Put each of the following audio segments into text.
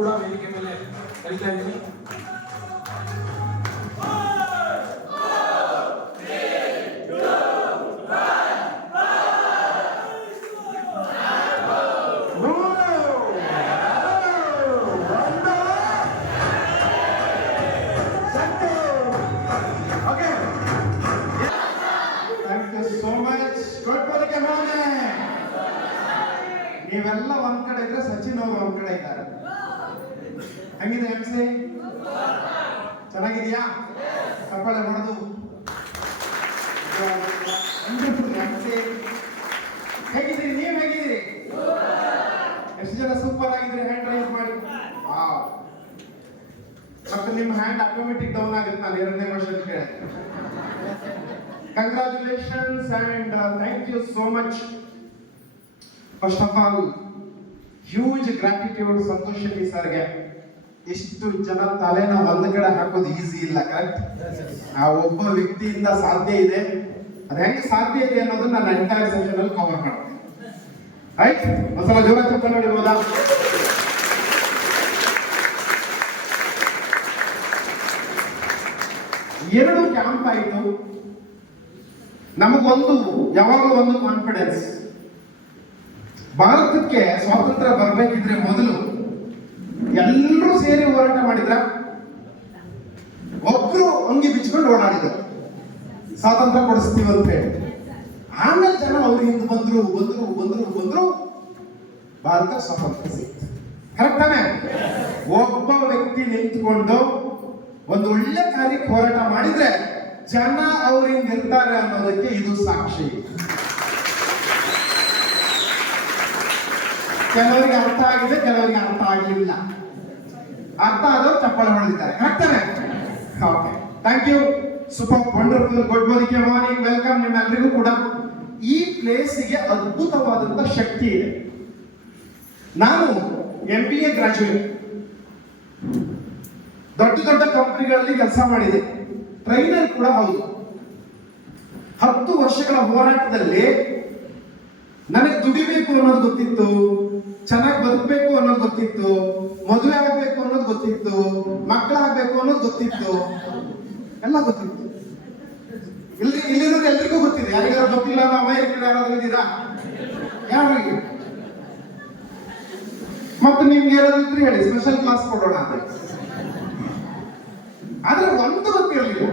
ಕೂಡ ವೇದಿಕೆ ಮೇಲೆ ಕರೀತಾ ಇದ್ದೀನಿ. ನೀವೆಲ್ಲ ಒಂದ್ ಕಡೆ ಇದ್ರೆ ಸಚಿನ್ ಅವರು ಒಂದ್ ಕಡೆ ಇದ್ದಾರೆ. ಹೆಂಗಿದೆ MC? ಚೆನ್ನಾಗಿದ್ಯಾ? ಕಪ್ಪಳೆ ಮಾಡೋದು MC. ಹೇಗಿದ್ದೀರಿ? ನೀವ್ ಹೇಗಿದ್ದೀರಿ? ಎಷ್ಟು ಜನ ಸೂಪರ್ ಆಗಿದ್ರಿ? ಹ್ಯಾಂಡ್ ರೈಸ್ ಮಾಡಿ. ಮತ್ತೆ ನಿಮ್ಮ ಹ್ಯಾಂಡ್ ಆಟೋಮೆಟಿಕ್ ಡೌನ್ ಆಗುತ್ತೆ ನಾನು ಎರಡನೇ ವರ್ಷಕ್ಕೆ ಕೇಳಿ. Congratulations and thank you so much. First of all huge gratitude Santosh Shetty ಸರ್ಗೆ. ಇಷ್ಟು ಜನ ತಲೆನ ಒಂದ್ ಕಡೆ ಹಾಕೋದು ಈಸಿ ಇಲ್ಲ, ಕರೆಕ್ಟ್? ಆ ಒಬ್ಬ ವ್ಯಕ್ತಿಯಿಂದ ಸಾಧ್ಯ ಇದೆ. ಅದು ಹೆಂಗೆ ಸಾಧ್ಯ ಇದೆ ಅನ್ನೋದನ್ನ ನಾನು ಎಂಟೈರ್ ಸೆಷನ್ ಅಲ್ಲಿ ಕವರ್ ಮಾಡ್ತೀನಿ. ರೈಟ್? ಒಂದ್ಸಲ ಜೋರ ಚಪ್ಪಾಳೆ ಹೊಡಿಬೋದಾ? ಎರಡು ಕ್ಯಾಂಪ್ ಆಯಿತು. ನಮಗೊಂದು ಯಾವಾಗಲೂ ಒಂದು ಕಾನ್ಫಿಡೆನ್ಸ್, ಭಾರತಕ್ಕೆ ಸ್ವಾತಂತ್ರ್ಯ ಬರ್ಬೇಕಿದ್ರೆ ಮೊದಲು ಎಲ್ಲರೂ ಸೇರಿ ಹೋರಾಟ ಮಾಡಿದ್ರ, ಒಬ್ರು ಅಂಗಿ ಬಿಚ್ಕೊಂಡು ಓಡಾಡಿದ್ರು ಸ್ವಾತಂತ್ರ್ಯ ಕೊಡಿಸ್ತೀವಂತೆ. ಆಮೇಲೆ ಜನ ಅವ್ರು ಹಿಂದೆ ಬಂದ್ರು ಭಾರತ ಸ್ವಾತಂತ್ರ್ಯ ಸಿಕ್ತು. ಕರೆಕ್ಟ್ ತಾನೆ? ಒಬ್ಬ ವ್ಯಕ್ತಿ ನಿಂತ್ಕೊಂಡು ಒಂದು ಒಳ್ಳೆ ಕಾರ್ಯಕ್ಕೆ ಹೋರಾಟ ಮಾಡಿದ್ರೆ ಜನ ಅವ್ರು ಹಿಂಗಿರ್ತಾರೆ ಅನ್ನೋದಕ್ಕೆ ಇದು ಸಾಕ್ಷಿ. ಕೆಲವರಿಗೆ ಅರ್ಥ ಆಗಿದೆ, ಕೆಲವರಿಗೆ ಅರ್ಥ ಆಗಲಿಲ್ಲ. ಅರ್ಥ ಆದವ್ರು ಚಪ್ಪಾಳೆ ಹೊಡೆದಿದ್ದಾರೆ. ಕರೆಕ್ಟ್ ತಾನೆ? Okay, thank you. Super wonderful. Good morning, welcome ನಿಮ್ಮೆಲ್ಲರಿಗೂ ಕೂಡ. ಈ ಪ್ಲೇಸಿಗೆ ಅದ್ಭುತವಾದಂತ ಶಕ್ತಿ ಇದೆ. ನಾನು MBA ಗ್ರಾಜುಯೇಟ್, ದೊಡ್ಡ ಕಂಪನಿಗಳಲ್ಲಿ ಕೆಲಸ ಮಾಡಿದೆ, ಟ್ರೈನರ್ ಕೂಡ ಹೌದು. 10 ವರ್ಷಗಳ ಹೋರಾಟದಲ್ಲಿ ನನಗೆ ದುಡಿಬೇಕು ಅನ್ನೋದು ಗೊತ್ತಿತ್ತು, ಚೆನ್ನಾಗಿ ಬದುಕಬೇಕು ಅನ್ನೋದು ಗೊತ್ತಿತ್ತು, ಮದುವೆ ಆಗಬೇಕು ಅನ್ನೋದು ಗೊತ್ತಿತ್ತು, ಮಕ್ಕಳಾಗಬೇಕು ಅನ್ನೋದು ಗೊತ್ತಿತ್ತು, ಎಲ್ಲ ಗೊತ್ತಿತ್ತು. ಇಲ್ಲಿರೋದು ಎಲ್ರಿಗೂ ಗೊತ್ತಿದೆ. ಯಾರಿಗಾರು ಗೊತ್ತಿಲ್ಲ ಅನ್ನೋ ಅಮೇರಿಕನ್ ಯಾರಾದ್ರೂ ಇದ್ದೀರಾ? ಯಾರಿಗೆ? ಮತ್ತೆ ನಿಮ್ಗೆ ಯಾರಾದ್ರೂ ಹೇಳಿ, ಸ್ಪೆಷಲ್ ಕ್ಲಾಸ್ ಕೊಡೋಣ ಅಂತ. ಆದ್ರೆ ಒಂದು ಗೊತ್ತಿರಲಿಲ್ಲ,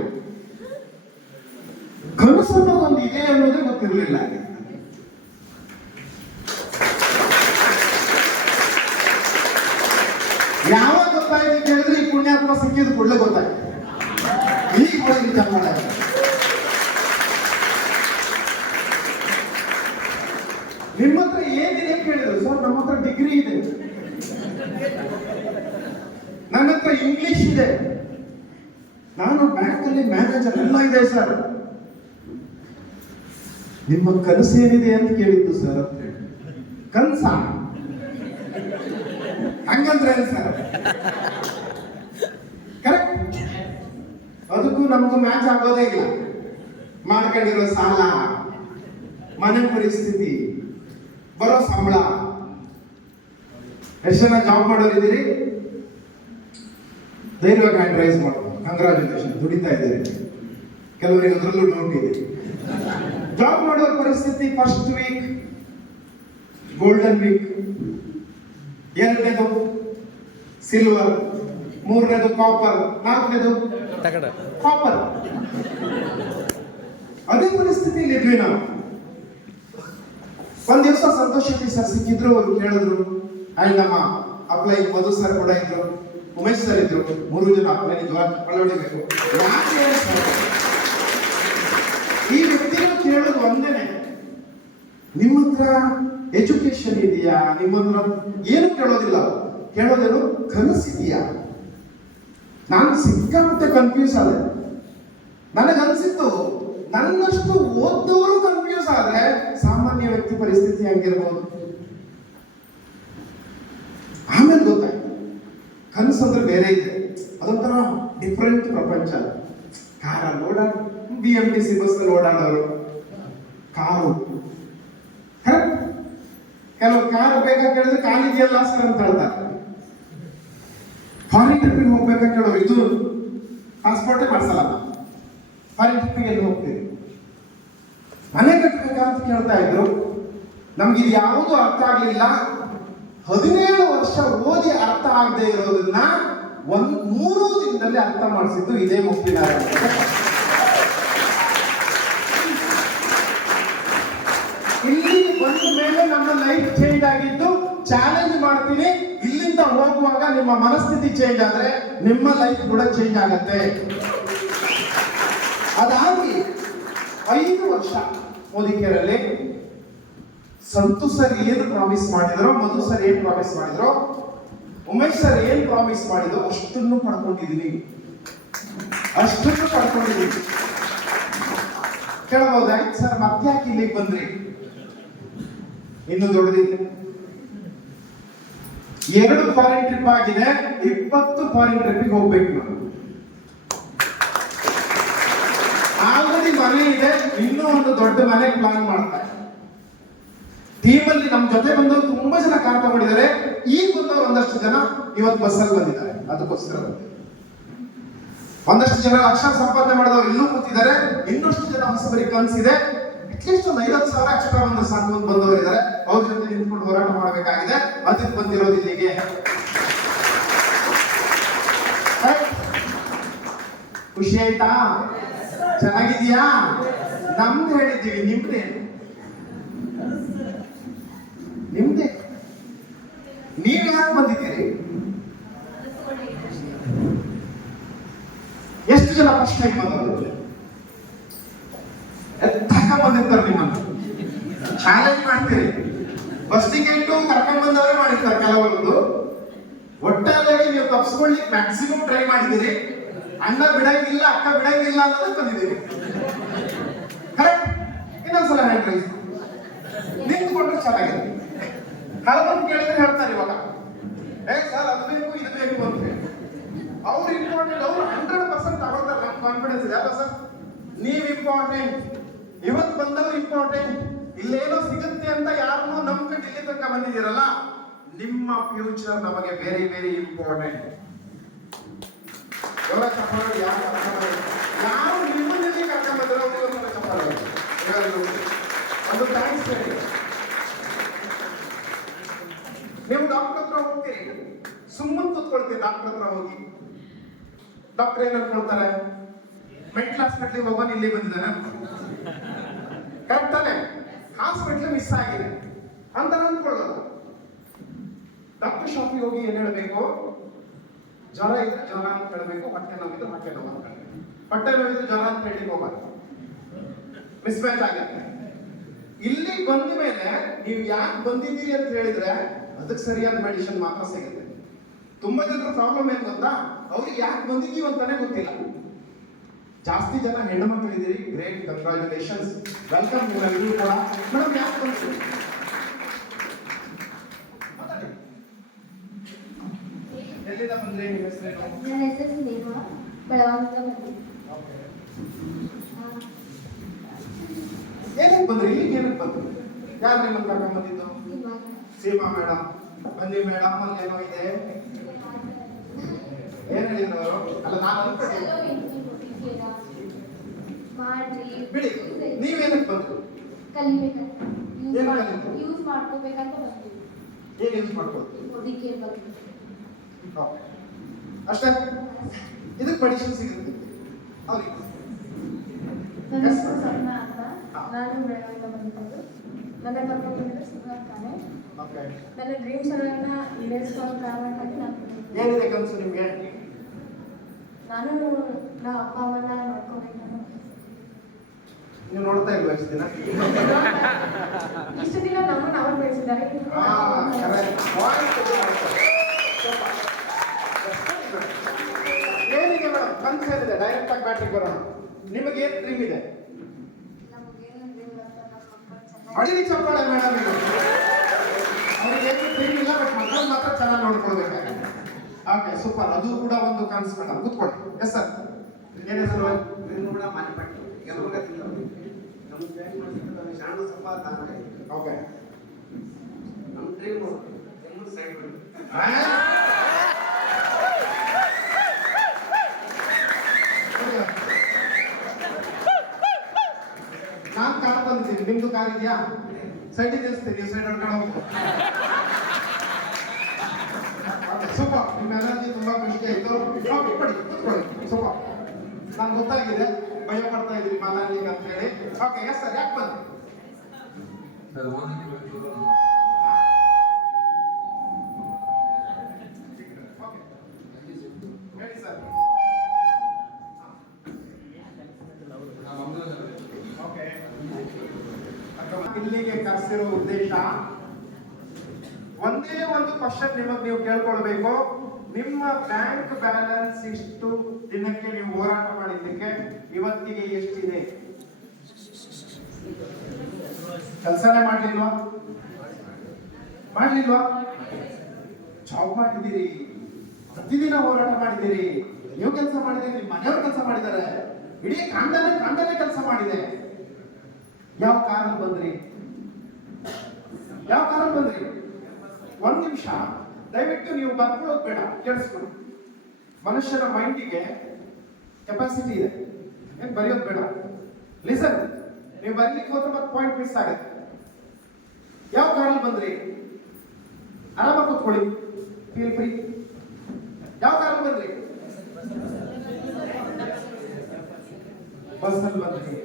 ಕನಸು ಅನ್ನೋದೊಂದು ಇದೆ ಅನ್ನೋದೇ ಗೊತ್ತಿರಲಿಲ್ಲ. ಯಾವಾಗ ಗೊತ್ತಾಯ್ತು ಕೇಳಿದ್ರೆ ಈ ಪುಣ್ಯಾತ್ಮ ಸಿಕ್ಕಿದ ಕೂಡಲೇ ಗೊತ್ತಾಯ್ತು. ಈಗ ನಿಮ್ಮ ಹತ್ರ ಏನಿದೆ ಕೇಳಿದ್ರು. ಸರ್ ನಮ್ಮ ಹತ್ರ ಡಿಗ್ರಿ ಇದೆ, ನನ್ನ ಹತ್ರ ಇಂಗ್ಲಿಷ್ ಇದೆ, ನಾನು ಬ್ಯಾಂಕ್ ಅಲ್ಲಿ ಮ್ಯಾನೇಜರ್, ಎಲ್ಲ ಇದೆ ಸರ್. ನಿಮ್ಮ ಕನಸು ಏನಿದೆ ಅಂತ ಕೇಳಿದ್ದು ಸರ್. ಕನಸ ಹಂಗಂದ್ರೆ ಸರ್ ಕರೆಕ್ಟ್? ಅದಕ್ಕೂ ನಮಗೂ ಮ್ಯಾಚ್ ಆಗೋದೇ ಇಲ್ಲ. ಮಾಡ್ಕೊಂಡಿರೋ ಸಾಲ, ಮನೆ ಪರಿಸ್ಥಿತಿ, ಬರೋ ಸಂಬಳ. ಎಷ್ಟು ಜನ ಜಾಬ್ ಮಾಡೋರಿದ್ದೀರಿ? ಧೈರ್ಯವಾಗಿ ಹ್ಯಾಂಡ್ ರೈಸ್ ಮಾಡೋದು. ಕಂಗ್ರಾಚುಲೇಷನ್, ದುಡಿತಾ ಇದ್ದೀರಿ. ಕೆಲವರಿಗೆ ಅದರಲ್ಲೂ ಡೌಟ್ ಇದೆ. ಜಾಬ್ ಮಾಡೋ ಪರಿಸ್ಥಿತಿ, ಫಸ್ಟ್ ವೀಕ್ ಗೋಲ್ಡನ್ ವೀಕ್, ಎರಡನೇದು ಸಿಲ್ವರ್, ಮೂರನೇದು ಕಾಪರ್, ನಾಲ್ಕನೇದು ಕಾಪರ್. ಅದೇ ಪರಿಸ್ಥಿತಿಯಲ್ಲಿ ಇದ್ವಿ ನಾವು. ಒಂದ್ ದಿವಸ ಸಂತೋಷ್ ಶೆಟ್ಟಿ ಸರ್ ಸಿಕ್ಕಿದ್ರು. ಅವರು ಕೇಳಿದ್ರು, ಅಂಡ್ ನಮ್ಮ ಅಪ್ಲೈ ಮಧು ಸರ್ ಕೂಡ ಇದ್ರು, ಉಮೇಶ್ ಸರ್ ಇದ್ರು. 3 ಜನ ಅಪ್ಲೈ ಹೊಡಿಬೇಕು. ಈ ವ್ಯಕ್ತಿಗಳು ಕೇಳೋದು ಒಂದೇನೆ, ನಿಮ್ಮ ಹತ್ರ ಎಜುಕೇಶನ್ ಇದೆಯಾ? ನಿಮ್ಮ ಹತ್ರ ಏನು ಕೇಳೋದಿಲ್ಲ, ಕೇಳೋದೇನು ಕನಸಿದೆಯಾ? ನಾನು ಸಿಕ್ಕಾಪಟ್ಟೆ ಕನ್ಫ್ಯೂಸ್ ಆದೆ. ನನಗನ್ಸಿತ್ತು, ನನ್ನಷ್ಟು ಓದೋರು ಕನ್ಫ್ಯೂಸ್ ಆದ್ರೆ ಸಾಮಾನ್ಯ ವ್ಯಕ್ತಿ ಪರಿಸ್ಥಿತಿ ಹಂಗಿರ್ಬೋದು. ಆಮೇಲೆ ಗೊತ್ತಾಯ್ತು, ಕನಸು ಅಂದ್ರೆ ಬೇರೆ ಇದೆ, ಅದೊಂಥರ ಡಿಫ್ರೆಂಟ್ ಪ್ರಪಂಚ. ಕಾರಲ್ಲಿ ಓಡಾಡ, BMTC ಬಸ್ಸಲ್ಲಿ ಓಡಾಡೋರು, ಕಾರು. ಕೆಲವು ಕಾರು ಬೇಕಾ ಕೇಳಿದ್ರೆ ಕಾಲಿದೆಯಲ್ಲ ಸರ್ ಅಂತ ಹೇಳ್ತಾರೆ. ಫಾರಿನ್ ಟ್ರಿಪ್ಪಿಗೆ ಹೋಗ್ಬೇಕಾ ಕೇಳೋರು, ಇದು ಪಾಸ್ಪೋರ್ಟೇ ಮಾಡಿಸಲ್ಲ. ಫಾರಿನ್ ಟ್ರಿಪ್ಪಿಗೆ ಎಲ್ಲಿ ಹೋಗ್ತೀರಿ? ಮನೆ ಕಟ್ಟಬೇಕಾ ಅಂತ ಕೇಳ್ತಾ ಇದ್ರು. ನಮ್ಗೆ ಇದು ಯಾವುದೂ ಅರ್ಥ ಆಗ್ಲಿಲ್ಲ. 17 ವರ್ಷ ಓದಿ ಅರ್ಥ ಆಗದೆ ಇರೋದನ್ನ 3 ದಿನದಲ್ಲಿ ಅರ್ಥ ಮಾಡಿಸಿದ್ದು ಇದೇ ಮುಕ್ತಿನಾರಾಯಣ. ಇಲ್ಲಿ ಬಂದ ಮೇಲೆ ನಮ್ಮ ಲೈಫ್ ಚೇಂಜ್ ಆಗಿದ್ದು. ಚಾಲೆಂಜ್ ಮಾಡ್ತೀನಿ, ಇಲ್ಲಿಂದ ಹೋಗುವಾಗ ನಿಮ್ಮ ಮನಸ್ಥಿತಿ ಚೇಂಜ್ ಆದ್ರೆ ನಿಮ್ಮ ಲೈಫ್ ಕೂಡ ಚೇಂಜ್ ಆಗತ್ತೆ. ಅದಾಗಿ 5 ವರ್ಷ ಮೋದಿಕೇರಲ್ಲಿ ಸಂತು ಸರ್ ಏನು ಪ್ರಾಮಿಸ್ ಮಾಡಿದ್ರು, ಮಧು ಸರ್ ಏನ್ ಪ್ರಾಮಿಸ್ ಮಾಡಿದ್ರು, ಉಮೇಶ್ ಸರ್ ಏನ್ ಪ್ರಾಮಿಸ್ ಮಾಡಿದ್ರು, ಅಷ್ಟನ್ನು ಪಡ್ಕೊಂಡಿದ್ದೀನಿ. ಕೇಳಬಹುದಾಯ್ತು, ಸರ್ ಮತ್ತೆ ಯಾಕೆ ಇಲ್ಲಿಗೆ ಬಂದ್ರಿ? ಇನ್ನು ದೊಡ್ಡದಿದೆ. 2 ಫಾರಿನ್ ಟ್ರಿಪ್ ಆಗಿದೆ, 20 ಫಾರಿನ್ ಟ್ರಿಪ್ಗೆ ಹೋಗ್ಬೇಕು ನಾನು. ಆಲ್ರೆಡಿ ಮನೆ ಇದೆ, ಇನ್ನೂ ಒಂದು ದೊಡ್ಡ ಮನೆ ಪ್ಲಾನ್ ಮಾಡ್ತಾರೆ. ಟೀಮಲ್ಲಿ ನಮ್ಮ ಜೊತೆ ಬಂದವರು ತುಂಬಾ ಜನ ಕಾರ್ ತಗೊಂಡಿದ್ದಾರೆ. ಈಗ ಬಂದವರು ಒಂದಷ್ಟು ಜನ ಇವತ್ತು ಬಸ್ಸಲ್ಲಿ ಬಂದಿದ್ದಾರೆ. ಅದಕ್ಕೋಸ್ಕರ ಒಂದಷ್ಟು ಜನ ಲಕ್ಷ ಸಂಪಾದನೆ ಮಾಡಿದವರು ಇನ್ನೂ ಕೂತಿದ್ದಾರೆ. ಇನ್ನಷ್ಟು ಜನ ಹೊಸಬರಿ ಕನಸಿದೆ. ಅಟ್ಲೀಸ್ಟ್ ಒಂದು 50,000 ಎಕ್ಸ್ಟ್ರಾ ಬಂದ್ರೆ ಸಾಕು ಅಂತ ಬಂದವರು ಇದ್ದಾರೆ. ಅವ್ರ ಜೊತೆ ನಿಂತ್ಕೊಂಡು ಹೋರಾಟ ಮಾಡಬೇಕಾಗಿದೆ. ಅದಕ್ಕೆ ಬಂದಿರೋದು ಇಲ್ಲಿಗೆ. ಖುಷಿ ಆಯ್ತಾ? ಚೆನ್ನಾಗಿದ್ಯಾ? ನಮ್ದು ಹೇಳಿದ್ದೀವಿ, ನಿಮ್ದೇ ನೀವ್ ಯಾಕೆ ಬಂದಿದ್ದೀರಿ? ಎಷ್ಟು ಜನ ಫಸ್ಟ್ ಟೈಮ್ ಬಂದವರು? ಬಂದಿರ್ತಾರೆ. ನಿಮ್ಮನ್ನು ಚಾಲೆಂಜ್ ಮಾಡ್ತೀರಿ. ಬಸ್ ಟಿಕೆಟ್ ಕರ್ಕೊಂಡ್ ಬಂದವರೇ ಮಾಡಿರ್ತಾರೆ ಕೆಲವೊಂದು. ಒಟ್ಟಾಗಿ ನೀವು ತಪ್ಪಿಸ್ಕೊಳ್ಳಿಕ್ಕೆ ಮ್ಯಾಕ್ಸಿಮಮ್ ಟ್ರೈ ಮಾಡಿದ್ದೀರಿ. ಅಣ್ಣ ಬಿಡಂಗಿಲ್ಲ, ಅಕ್ಕ ಬಿಡಂಗಿಲ್ಲ ಅನ್ನೋದಕ್ಕೆ ಬಂದಿದ್ದೀರಿ. ಕರೆಕ್ಟ್? ಇನ್ನೊಂದ್ಸಲ ಹೇಳ್ರಿ, ನಿಂತ್ಕೊಂಡ್ರೆ ಚೆನ್ನಾಗಿದೆ. ಹಲವರು ಕೇಳಿದ್ರೆ ಹೇಳ್ತಾರೆ ಇವಾಗ, ಸರ್ ಅದು ಬೇಕು ಇದು ಬೇಕು ಅಂತ ಹೇಳಿ. ಅವ್ರು ಇಂಪಾರ್ಟೆಂಟ್, ಅವ್ರು 100% ತಗೊಳ್ತಾರೆ. ನಮ್ಗೆ ಕಾನ್ಫಿಡೆನ್ಸ್ ಇದೆ ಅಲ್ಲ ಸರ್? ನೀವ್ ಇಂಪಾರ್ಟೆಂಟ್, ಇವತ್ತು ಬಂದವರು ಇಂಪಾರ್ಟೆಂಟ್. ಇಲ್ಲೇನೋ ಸಿಗುತ್ತೆ ಅಂತ ಯಾರನ್ನೋ ನಂಬ್ಕೊಂಡು ಇಲ್ಲಿ ತನಕ ಬಂದಿದ್ದೀರಲ್ಲ, ನಿಮ್ಮ ಫ್ಯೂಚರ್ ನಮಗೆ ವೆರಿ ವೆರಿ ಇಂಪಾರ್ಟೆಂಟ್. ಯಾರು ನಿಮ್ಮನ್ನಲ್ಲಿ ಕರ್ಕೊಂಡ್ ಬಂದ್ರೆ ಅವ್ರಿಗೆ ಚಪ್ಪಾಳೆ ಒಂದು ಥ್ಯಾಂಕ್ಸ್ ಹೇಳಿ. ನೀವು ಡಾಕ್ಟರ್ ಹತ್ರ ಹೋಗ್ತೀರಿ, ಸುಮ್ಮನೆ ಕೂತ್ಕೊಳ್ತೀರಿ. ಡಾಕ್ಟರ್ ಹತ್ರ ಹೋಗಿ ಡಾಕ್ಟರ್ ಏನ್ ಅನ್ಕೊಳ್ತಾರೆ? ಮೆಂಟಲ್ ಹಾಸ್ಪಿಟ್ಲಿಗೆ ಹೋಗೋನು ಇಲ್ಲಿ ಬಂದಿದ್ದಾನೆ, ಕರೆಕ್ಟ್ ತಾನೆ? ಹಾಸ್ಪಿಟ್ಲ್ ಮಿಸ್ ಆಗಿದೆ ಅಂತ ಅಂದ್ಕೊಳ್ಳೋದು. ಡಾಕ್ಟರ್ ಶಾಪಿಗೆ ಹೋಗಿ ಏನ್ ಹೇಳ್ಬೇಕು? ಜ್ವರ ಇದ್ರೆ ಜ್ವರ ಅಂತ ಹೇಳಬೇಕು, ಹೊಟ್ಟೆ ನೋವಿದ್ರೆ ಹೊಟ್ಟೆ ನೋವು ಅಂತ ಹೇಳಬೇಕು. ಹೊಟ್ಟೆ ನೋವಿದ್ರೆ ಜ್ವರ ಅಂತ ಹೇಳಿ ಹೋಗಲ್ಲ, ಮಿಸ್ ಮ್ಯಾಚ್ ಆಗುತ್ತೆ. ಇಲ್ಲಿ ಬಂದ ಮೇಲೆ ನೀವು ಯಾಕೆ ಬಂದಿದ್ದೀರಿ ಅಂತ ಹೇಳಿದ್ರೆ ಅದಕ್ಕೆ ಸರಿಯಾದ ಮೆಡಿಸಿನ್ ಮಾತ್ರ ಸಿಗುತ್ತೆ. ತುಂಬಾ ಜನರ ಪ್ರಾಬ್ಲಮ್ ಏನ್ ಗೊತ್ತಾ? ಅವ್ರಿಗೆ ಯಾಕೆ ಬಂದಿದ್ದೀವಿ ಅಂತಾನೆ ಗೊತ್ತಿಲ್ಲ. ಜಾಸ್ತಿ ಜನ ಹೆಣ್ಣು ಮಕ್ಕಳಿದ್ದೀರಿ, ಗ್ರೇಟ್, ಕಂಗ್ರಾಚುಲೇಷನ್ಸ್, ವೆಲ್ಕಮ್. ನೀವೆಲ್ಲರೂ ಕೂಡ ಮೇಡಮ್ ಯಾಕೆ ಬಂದಿದ್ದೀರಿ? ಎಲ್ಲಿಂದ ಬಂದ್ರಿ? ನಿಮ್ಮ ಹೆಸರೇನು? ನನ್ನ ಹೆಸರು ನೇಮಾ, ಬೆಳಗಾವಿಯಿಂದ ಬಂದಿದ್ದೀನಿ. ಏನಕ್ಕೆ ಬಂದ್ರಿ? ಇಲ್ಲಿಗೆ ಏನಕ್ಕೆ ಬಂದ್ರಿ? ಯಾರು ನಿಮ್ಮನ್ನು ಕರ್ಕೊಂಡ್ ಬಂದಿದ್ದು? ಸೀಮಾ ಮೇಡಮ್. ಬನ್ನಿ ಮೇಡಮ್, ಅಲ್ಲಿ ಏನೋ ಇದೆ. ಏನ್ ಹೇಳಿದ್ರು ಅವರು? ಅಲ್ಲ ನಾನು ಬಿಡಿ, ನೀವೇನಕ್ಕೆ ಬಂದ್ರು? ಕಲಿಬೇಕಂತ, ಏನು ಯೂಸ್ ಮಾಡ್ಕೋಬೇಕಂತ ಬಂದಿದ್ದೀವಿ. ಏನ್ ಯೂಸ್ ಮಾಡ್ಬೋದು? ಮೋದಿಗೆ ಬಂದಿದ್ದೀವಿ ಅಷ್ಟೇ. ಇದಕ್ಕೆ ಮೆಡಿಸಿನ್ ಸಿಗುತ್ತೆ ಅವ್ರಿಗೆ. ನನ್ನ ಹೆಸರು ಸಪ್ನಾ ಅಂತ, ನಾನು ಬೆಳಗಾವಿಯಿಂದ ಬಂದಿದ್ದು. ನನ್ನ ಕರ್ಕೊಂಡು ಬಂದಿದ್ದು ಸಿದ್ಧಾರ್ಥನೇ. ನನ್ನ ಡ್ರೀಮ್ಸ್ ಎಲ್ಲ ಈಡೇರಿಸುವ ಕಾರಣಕ್ಕಾಗಿ ನಾನು ಏನಿದೆ ಕನಸು ನಿಮ್ಗೆ? ನಾನು ನಮ್ಮ ಅಪ್ಪ ಅಮ್ಮನ ನೋಡ್ಕೋಬೇಕು. ನೀವು ನೋಡ್ತಾ ಇಲ್ವಾ ಇಷ್ಟು ದಿನ? ಇಷ್ಟು ದಿನ ನಮ್ಮನ್ನು ಅವರು ಬೆಳೆಸಿದ್ದಾರೆ. ಏನಿದೆ ಮೇಡಮ್ ಕನಸು ಏನಿದೆ? ಡೈರೆಕ್ಟ್ ಆಗಿ ಬ್ಯಾಟ್ರಿಗೆ ಬರೋಣ. ನಿಮಗೆ ಏನು ಡ್ರೀಮ್ ಇದೆ? ಅಡಿಗೆ ಚಪ್ಪಾಳೆ ಮೇಡಮ್. ಇದು ಅವ್ರಿಗೆ ಏನು ಡ್ರೀಮ್ ಇಲ್ಲ, ಬಟ್ ಮಕ್ಕಳು ಮಾತ್ರ ಚೆನ್ನಾಗಿ ನೋಡ್ಕೊಳ್ಬೇಕಾಗುತ್ತೆ. Okay, super. ಅದು ಕೂಡ ಒಂದು ಕನಸು ಮೇಡಮ್. ಕೂತ್ಕೊಳ್ಳಿ. ಎಸ್ ಸರ್, ಏನು ಹೆಸರು? ಕೂಡ ಮಾರಿಪಟ್ಟು ಓಕೆ, ನಮ್ಮ ಡ್ರೀಮ್ ಸೈಡ್ ನಿಮ್ದು ಕಾರ್ ಇದೆಯಾ? ಸೈಡಿಗೆ ನಿಲ್ಲಿಸ್ತೀನಿ, ನೀವು ಸೈಡ್ ಹೊಡ್ಕೊಂಡು ಹೋಗ್ಬೇಕು. ಸೂಪರ್, ನಿಮ್ಮ ಎನರ್ಜಿ ತುಂಬಾ ಖುಷಿ ಆಯ್ತು. ಕೂತ್ಕೊಳ್ಳಿ ಸೂಪರ್. ನಾನು ಗೊತ್ತಾಗಿದೆ ಭಯ ಪಡ್ತಾ ಇದ್ದೀನಿ ಮಾತಾಡ್ಲಿಕ್ಕೆ ಅಂತ ಹೇಳಿ. ಓಕೆ, ಎಸ್ ಸರ್, ಯಾಕೆ ಬಂದ್ರಿ? ಸರ್ ಓದಕ್ಕೆ ಓಕೆ, ಹೇಳಿ ಸರ್. ಓಕೆ, ಇಲ್ಲಿಗೆ ಕರೆಸಿರೋ ಉದ್ದೇಶ ಒಂದೇ ಒಂದು ಕ್ವಶನ್ ನಿಮಗೆ ನೀವು ಕೇಳ್ಕೊಳ್ಬೇಕು. ನಿಮ್ಮ ಬ್ಯಾಂಕ್ ಬ್ಯಾಲೆನ್ಸ್ ಇಷ್ಟು ದಿನಕ್ಕೆ ನೀವು ಹೋರಾಟ ಮಾಡಿದ್ದಕ್ಕೆ ಇವತ್ತಿಗೆ ಎಷ್ಟಿದೆ? ಕೆಲಸನೇ ಮಾಡ್ಲಿಲ್ವಾ? ಜಾಬ್ ಮಾಡಿದ್ದೀರಿ, ಪ್ರತಿದಿನ ಹೋರಾಟ ಮಾಡಿದ್ದೀರಿ, ನೀವು ಕೆಲಸ ಮಾಡಿದ್ದೀರಿ, ನಿಮ್ಮ ಮನೆಯವ್ರು ಕೆಲಸ ಮಾಡಿದ್ದಾರೆ, ಇಡೀ ಕಾಂಡನೇ ಕೆಲಸ ಮಾಡಿದೆ. ಯಾವ ಕಾರಣ ಬಂದ್ರಿ? ಒಂದ್ ನಿಮಿಷ ದಯವಿಟ್ಟು ನೀವು ಬರ್ಕೊಳ್ಳೋದು ಬೇಡ, ಕೇಳಿಸ್ಕೊಳ್ಳಿ. ಮನುಷ್ಯನ ಮೈಂಡಿಗೆ ಕೆಪಾಸಿಟಿ ಇದೆ, ಏನ್ ಬರೆಯೋದು ಬೇಡ. ಲಿಸನ್, ನೀವು ಬರ್ಲಿಕ್ಕೆ ಹೋದ್ರೆ ಮತ್ತೆ ಪಾಯಿಂಟ್ ಮಿಸ್ ಆಗುತ್ತೆ. ಯಾವ ಕಾರಣ ಬಂದ್ರಿ? ಆರಾಮಾಗಿ ಕೂತ್ಕೊಳ್ಳಿ, ಫೀಲ್ ಫ್ರೀ. ಯಾವ ಕಾರಣ ಬಂದ್ರಿ? ಬಸ್ಸಲ್ಲಿ ಬಂದ್ರಿ.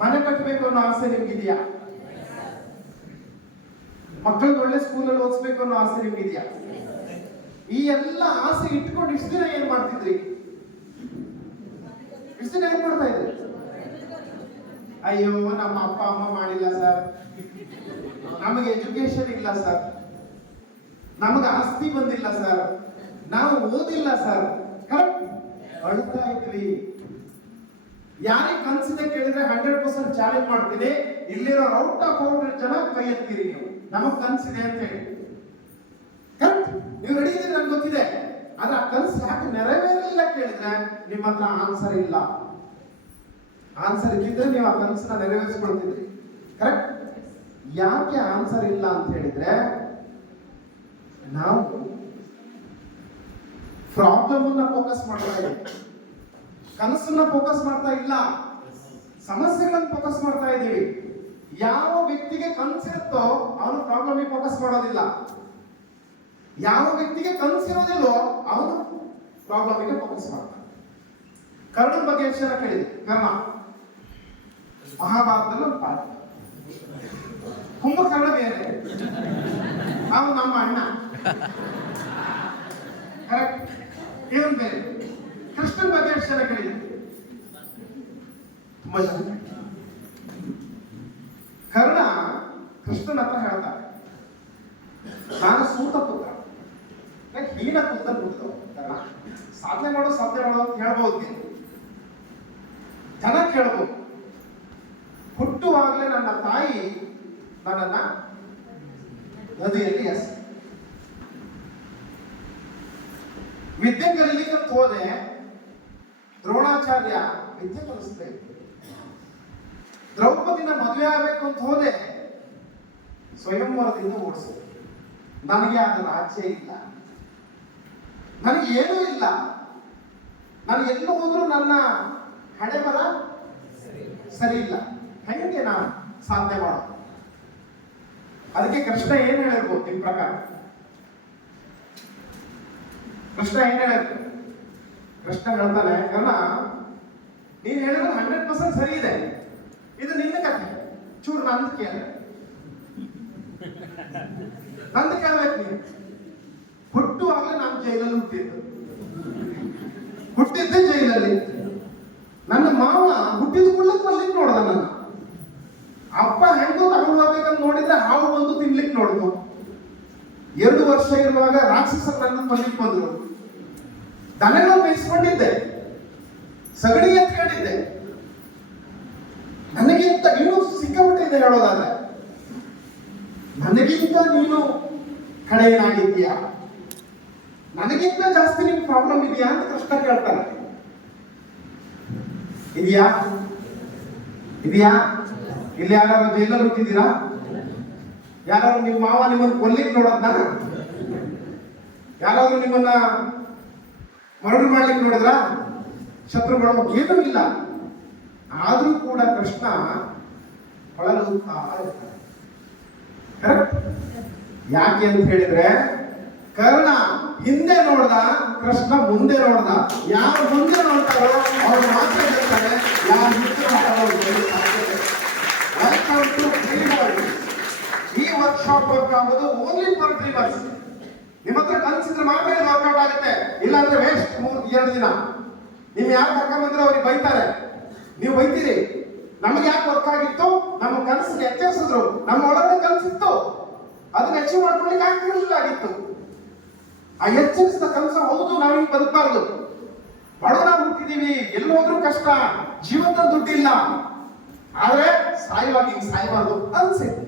ಮನೆ ಕಟ್ಟಬೇಕು ಅನ್ನೋ ಆಸೆ ನಿಮ್ಗಿದೆಯಾ? ಮಕ್ಕಳಿಗೆ ಒಳ್ಳೆ ಸ್ಕೂಲಲ್ಲಿ ಓದಿಸ್ಬೇಕು ಅನ್ನೋ ಆಸೆ ನಿಮ್ಗಿದೆಯಾ? ಈ ಎಲ್ಲ ಆಸೆ ಇಟ್ಕೊಂಡು ಇಷ್ಟು ದಿನ ಏನ್ ಮಾಡ್ತಿದ್ರಿ? ಅಯ್ಯೋ, ನಮ್ಮ ಅಪ್ಪ ಅಮ್ಮ ಮಾಡಿಲ್ಲ ಸರ್, ನಮಗೆ ಎಜುಕೇಶನ್ ಇಲ್ಲ ಸರ್, ನಮಗೆ ಆಸ್ತಿ ಬಂದಿಲ್ಲ ಸರ್, ನಾವು ಓದಿಲ್ಲ ಸರ್. ಕರೆಕ್ಟ್, ಅಳ್ತಾ ಇದ್ವಿ. ಯಾರಿಗೆ ಕನ್ಸಿದೆ ಕೇಳಿದ್ರೆ 100% ಚಾಲೆಂಜ್ ಮಾಡ್ತೀನಿ. ಇಲ್ಲಿರೋ ಔಟ್ ಆಫ್ 100 ಜನ ಕೈ ಎತ್ತೀರಿ ನೀವು, ನಮಗ್ ಕನ್ಸಿದೆ ಅಂತ ಹೇಳಿ. ಕರೆಕ್ಟ್, ನೀವು ರೆಡಿ ಇದ್ರೆ ನನ್ಗೆ ಗೊತ್ತಿದೆ. ಆದ್ರೆ ಆ ಕನ್ಸು ಯಾಕೆ ನೆರವೇರಿಲ್ಲ ಕೇಳಿದ್ರೆ ನಿಮ್ಮ ಹತ್ರ ಆನ್ಸರ್ ಇಲ್ಲ. ಆನ್ಸರ್ ಇದ್ದಿದ್ರೆ ನೀವು ಆ ಕನಸನ್ನ ನೆರವೇರಿಸ್ಕೊಳ್ತಿದ್ರಿ. ಕರೆಕ್ಟ್, ಯಾಕೆ ಆನ್ಸರ್ ಇಲ್ಲ ಅಂತ ಹೇಳಿದ್ರೆ ನಾವು ಪ್ರಾಬ್ಲಮ್ ಅನ್ನ ಫೋಕಸ್ ಮಾಡ್ತಾ ಇದ್ದೀವಿ, ಕನಸನ್ನ ಫೋಕಸ್ ಮಾಡ್ತಾ ಇಲ್ಲ, ಸಮಸ್ಯೆಗಳನ್ನು ಫೋಕಸ್ ಮಾಡ್ತಾ ಇದ್ದೀವಿ. ಯಾವ ವ್ಯಕ್ತಿಗೆ ಕನಸಿರುತ್ತೋ ಅವನು ಪ್ರಾಬ್ಲಮ್ ಫೋಕಸ್ ಮಾಡೋದಿಲ್ಲ. ಯಾವ ವ್ಯಕ್ತಿಗೆ ಕನಸಿರೋದಿಲ್ಲೋ ಅವನು ಪ್ರಾಬ್ಲಮ್ ಫೋಕಸ್ ಮಾಡ್ತಾನೆ. ಕರ್ಣನ ಬಗ್ಗೆ ಎಷ್ಟು ಜನ ಕೇಳಿದೆ? ಕರ್ಣ ಮಹಾಭಾರತದಲ್ಲಿ ಒಂದು ಪಾಠ. ಕುಂಭಕರ್ಣ ಬೇರೆ, ಅವನು ನಮ್ಮ ಅಣ್ಣ. ಕರೆಕ್ಟ್, ಇವನ್ ಬೇರೆ. ಕೃಷ್ಣನ ಬಗ್ಗೆ ಎಷ್ಟು ಜನ ಕೇಳಿದೆ? ತುಂಬಾ ಜನ. ಕರ್ಣ ಕೃಷ್ಣನ ಹತ್ರ ಹೇಳ್ತಾರೆ, ನಾನು ಸೂತ ಪುತ್ರ, ಹೀನ ಪುತ್ರ ಕರ್ಣ. ಸಾಧನೆ ಮಾಡೋ ಅಂತ ಹೇಳ್ಬೋದು, ಜನ ಕೇಳ್ಬೋದು. ಹುಟ್ಟುವಾಗಲೇ ನನ್ನ ತಾಯಿ ನನ್ನನ್ನ ನದಿಯಲ್ಲಿ ಎಸ್ ವಿದ್ಯೆ ಕಲಿಲಿಕ್ಕೆ ಹೋದೆ. ದ್ರೋಣಾಚಾರ್ಯ ವಿದ್ಯೆ ಕಲಿಸ್ತಾ ಇದ್ರು. ದ್ರೌಪದಿನ ಮದುವೆ ಆಗಬೇಕು ಅಂತ ಹೋದೆ, ಸ್ವಯಂವರದಿಂದ ಓಡಿಸಿದ್ರು. ನನಗೆ ಆದ ರಾಜ್ಯ ಇಲ್ಲ, ನನಗೆ ಏನೂ ಇಲ್ಲ. ನಾನು ಎಲ್ಲೂ ಹೋದ್ರು ನನ್ನ ಹಣೆ ಬರ ಸರಿ ಇಲ್ಲ. ಹೆಂಗೆ ನಾನು ಸಾಧನೆ ಮಾಡೋದು? ಅದಕ್ಕೆ ಕೃಷ್ಣ ಏನ್ ಹೇಳಿರ್ಬೋದು ನಿಮ್ ಪ್ರಕಾರ? ಕೃಷ್ಣ ಏನ್ ಹೇಳಿರ್ಬೋದು? ಕೃಷ್ಣ ಹೇಳ್ತಾನೆ, ಕರ್ಣ ನೀನ್ ಹೇಳಿದ್ರೆ 100% ಸರಿ ಇದೆ, ಇದು ನಿನ್ನ ಕಥೆ. ಚೂರು ನಂದು ಕೇಳ್ಬೇಕು ನೀನು. ಹುಟ್ಟುವಾಗಲೇ ನಾನು ಜೈಲಲ್ಲಿ ಹುಟ್ಟಿದ್ದೆ ಜೈಲಲ್ಲಿ. ನನ್ನ ಮಾವ ಹುಟ್ಟಿದ ಕೂಡಲೇ ಕೊಲ್ಲಿಕ್ ನೋಡ್ದ ನನ್ನ. ಅಪ್ಪ ಹೆಂಗೋ ತಗೊಂಡು ಹೋಗ್ಬೇಕಂತ ನೋಡಿದ್ರೆ ಹಾವು ಬಂದು ತಿನ್ಲಿಕ್ಕೆ ನೋಡ್ದು. 2 ವರ್ಷ ಇರುವಾಗ ರಾಕ್ಷಸರು ನನ್ನ ಕೊಲ್ಲಿಕ್ ಬಂದ್ರು. ದನಗಳು ಮೇಯಿಸ್ಕೊಂಡಿದ್ದೆ, ಸಗಣಿ ಎತ್ಕೊಂಡಿದ್ದೆ. ನನಗಿಂತ ಇನ್ನೂ ಸಿಕ್ಕಾಬಿಟ್ಟಿದೆ ಹೇಳೋದಾದ್ರೆ. ನನಗಿಂತ ನೀನು ಕಡೆಯನಾಗಿದ್ದೀಯಾ? ನನಗಿಂತ ಜಾಸ್ತಿ ನಿಮ್ಗೆ ಪ್ರಾಬ್ಲಮ್ ಇದೆಯಾ ಅಂತ ಕೃಷ್ಣ ಕೇಳ್ತಾನೆ. ಇದೆಯಾ? ಇಲ್ಲಿ ಯಾರು ಜೈಲಲ್ಲಿ ಹುಟ್ಟಿದ್ದೀರಾ? ಯಾರು ನಿಮ್ಮ ಮಾವ ನಿಮ್ಮನ್ನು ಕೊಲ್ಲಿಕ್ ನೋಡದ್ನ? ಯಾರಾದ್ರೂ ನಿಮ್ಮನ್ನ ಮರ್ಡರ್ ಮಾಡ್ಲಿಕ್ಕೆ ನೋಡಿದ್ರ? ಶತ್ರುಗಳು ಏನೂ ಇಲ್ಲ. ಆದ್ರೂ ಕೂಡ ಕೃಷ್ಣ ಹೊಳಲುತ್ತಾ ಇರ್ತಾರೆ. ಕರೆಕ್ಟ್? ಯಾಕೆ ಅಂತ ಹೇಳಿದ್ರೆ ಕರ್ಣ ಹಿಂದೆ ನೋಡ್ದ, ಕೃಷ್ಣ ಮುಂದೆ ನೋಡ್ದ. ಯಾರು ಮುಂದೆ ನೋಡ್ತಾರೋ ಅವ್ರು ಮಾತ್ರ ಗೆಲ್ತಾರೆ, ಯಾರು ಹಿಂದೆ ನೋಡ್ತಾರೋ ಅವ್ರು ಗೆಲ್ಲಕ್ಕೆ ಸಾಧ್ಯತೆ ಇಲ್ಲ. Welcome to Dreamworld. ಈ ವರ್ಕ್ಶಾಪ್ ವರ್ಕ್ ಆಗೋದು ಓನ್ಲಿ ಫಾರ್ ಡ್ರೀಮರ್ಸ್. ನಿಮ್ಮ ಹತ್ರ ಕನಸಿದ್ರೆ ಮಾತ್ರ ಇದು ವರ್ಕೌಟ್ ಆಗುತ್ತೆ, ಇಲ್ಲಾಂದ್ರೆ ವೇಸ್ಟ್ 2 ದಿನ. ನೀವು ಯಾರು ಕರ್ಕೊಂಡ್ಬಂದ್ರೆ ಅವ್ರಿಗೆ ಬೈತಾರೆ, ನೀವು ಬೈತೀರಿ. ನಮಗೆ ಯಾಕೆ ವರ್ಕ್ ಆಗಿತ್ತು? ನಮ್ಮ ಕನಸಿಗೆ ಎಚ್ಚರಿಸಿದ್ರು, ನಮ್ಮ ಒಳಗಡೆ ಕನಸಿತ್ತು, ಅದನ್ನ ಅಚೀವ್ ಮಾಡ್ಕೊಳ್ಳಿಕ್ಕೆ ಆಗಿತ್ತು. ಆ ಎಚ್ಚರಿಸಿದ ಕನಸು ಹೌದು, ನಾವೀಗ ಬದುಕಬಾರ್ದು, ಬಡವರಾಗಿ ಹುಟ್ಟಿದೀವಿ, ಎಲ್ಲಿ ಹೋದ್ರೂ ಕಷ್ಟ, ಜೀವನದ ದುಡ್ಡಿಲ್ಲ, ಆದ್ರೆ ಸಾಯುವಾಗ ಹಿಂಗ್ ಸಾಯಬಾರ್ದು ಅನ್ಸಿತ್ತು.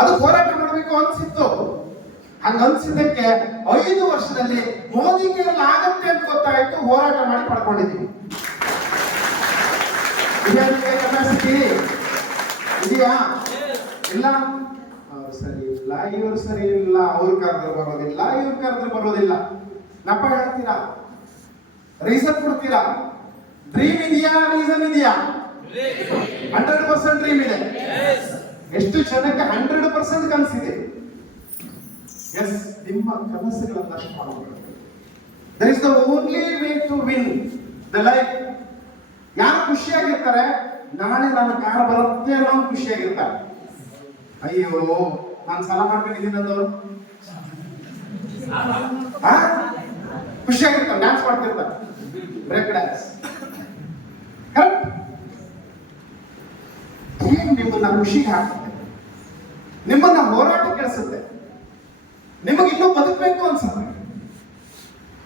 ಅದು ಹೋರಾಟ ಮಾಡಬೇಕು ಅನ್ಸಿತ್ತು. ಹಂಗ ಅನ್ಸಿದ್ದಕ್ಕೆ 5 ವರ್ಷದಲ್ಲಿ ಮೋದಿ ಕೈಯಲ್ಲಿ ಆಗತ್ತೆ ಅಂತ ಗೊತ್ತಾಯ್ತು, ಹೋರಾಟ ಮಾಡಿ ಪಡ್ಕೊಂಡಿದ್ದೀವಿ. ಕೆಪಾಸಿಟಿ ಇದೆಯಾ? ಇಲ್ಲ. ಅವ್ರು ಸರಿ ಇಲ್ಲ, ಇವ್ರು ಸರಿ ಇಲ್ಲ, ಅವ್ರು ಕರೆದ್ರೆ ಬರೋದಿಲ್ಲ, ಇವ್ರು ಕರೆದ್ರೆ ಬರೋದಿಲ್ಲ. ನಪ್ಪ ಹೇಳ್ತೀರಾ, ರೀಸನ್ ಕೊಡ್ತೀರಾ. ಡ್ರೀಮ್ ಇದೆಯಾ? ರೀಸನ್ ಇದೆಯಾ? 100% ಡ್ರೀಮ್ ಇದೆ. ಎಷ್ಟು ಜನಕ್ಕೆ 100% ಕನಸಿದೆ? ಎಸ್, ನಿಮ್ಮ ಕನಸುಗಳನ್ನು ಅಷ್ಟು ಮಾಡಬೇಕು. That is the only way to win the life. ಯಾರು ಖುಷಿಯಾಗಿರ್ತಾರೆ? ನಾಳೆ ನನ್ನ ಕಾರ್ ಬರುತ್ತೆ ಅನ್ನೋ ಖುಷಿಯಾಗಿರ್ತಾರೆ. ಅಯ್ಯೋ, ನಾನು ಸಾಲ ಮಾಡ್ಕೊಂಡಿದ್ದೀನಿ ಅಂದವರು ಖುಷಿಯಾಗಿರ್ತಾರೆ, ಡ್ಯಾನ್ಸ್ ಮಾಡ್ತಿರ್ತಾರೆ, ಬ್ರೇಕ್ ಡ್ಯಾನ್ಸ್. ಕರೆಕ್ಟ್? ನಿಮ್ಮನ್ನ ಖುಷಿಗೆ ಹಾಕುತ್ತೆ, ನಿಮ್ಮನ್ನ ಹೋರಾಟ ಕೆಳಿಸುತ್ತೆ, ನಿಮಗೆ ಇನ್ನೂ ಬದುಕಬೇಕು ಅನ್ಸುತ್ತೆ.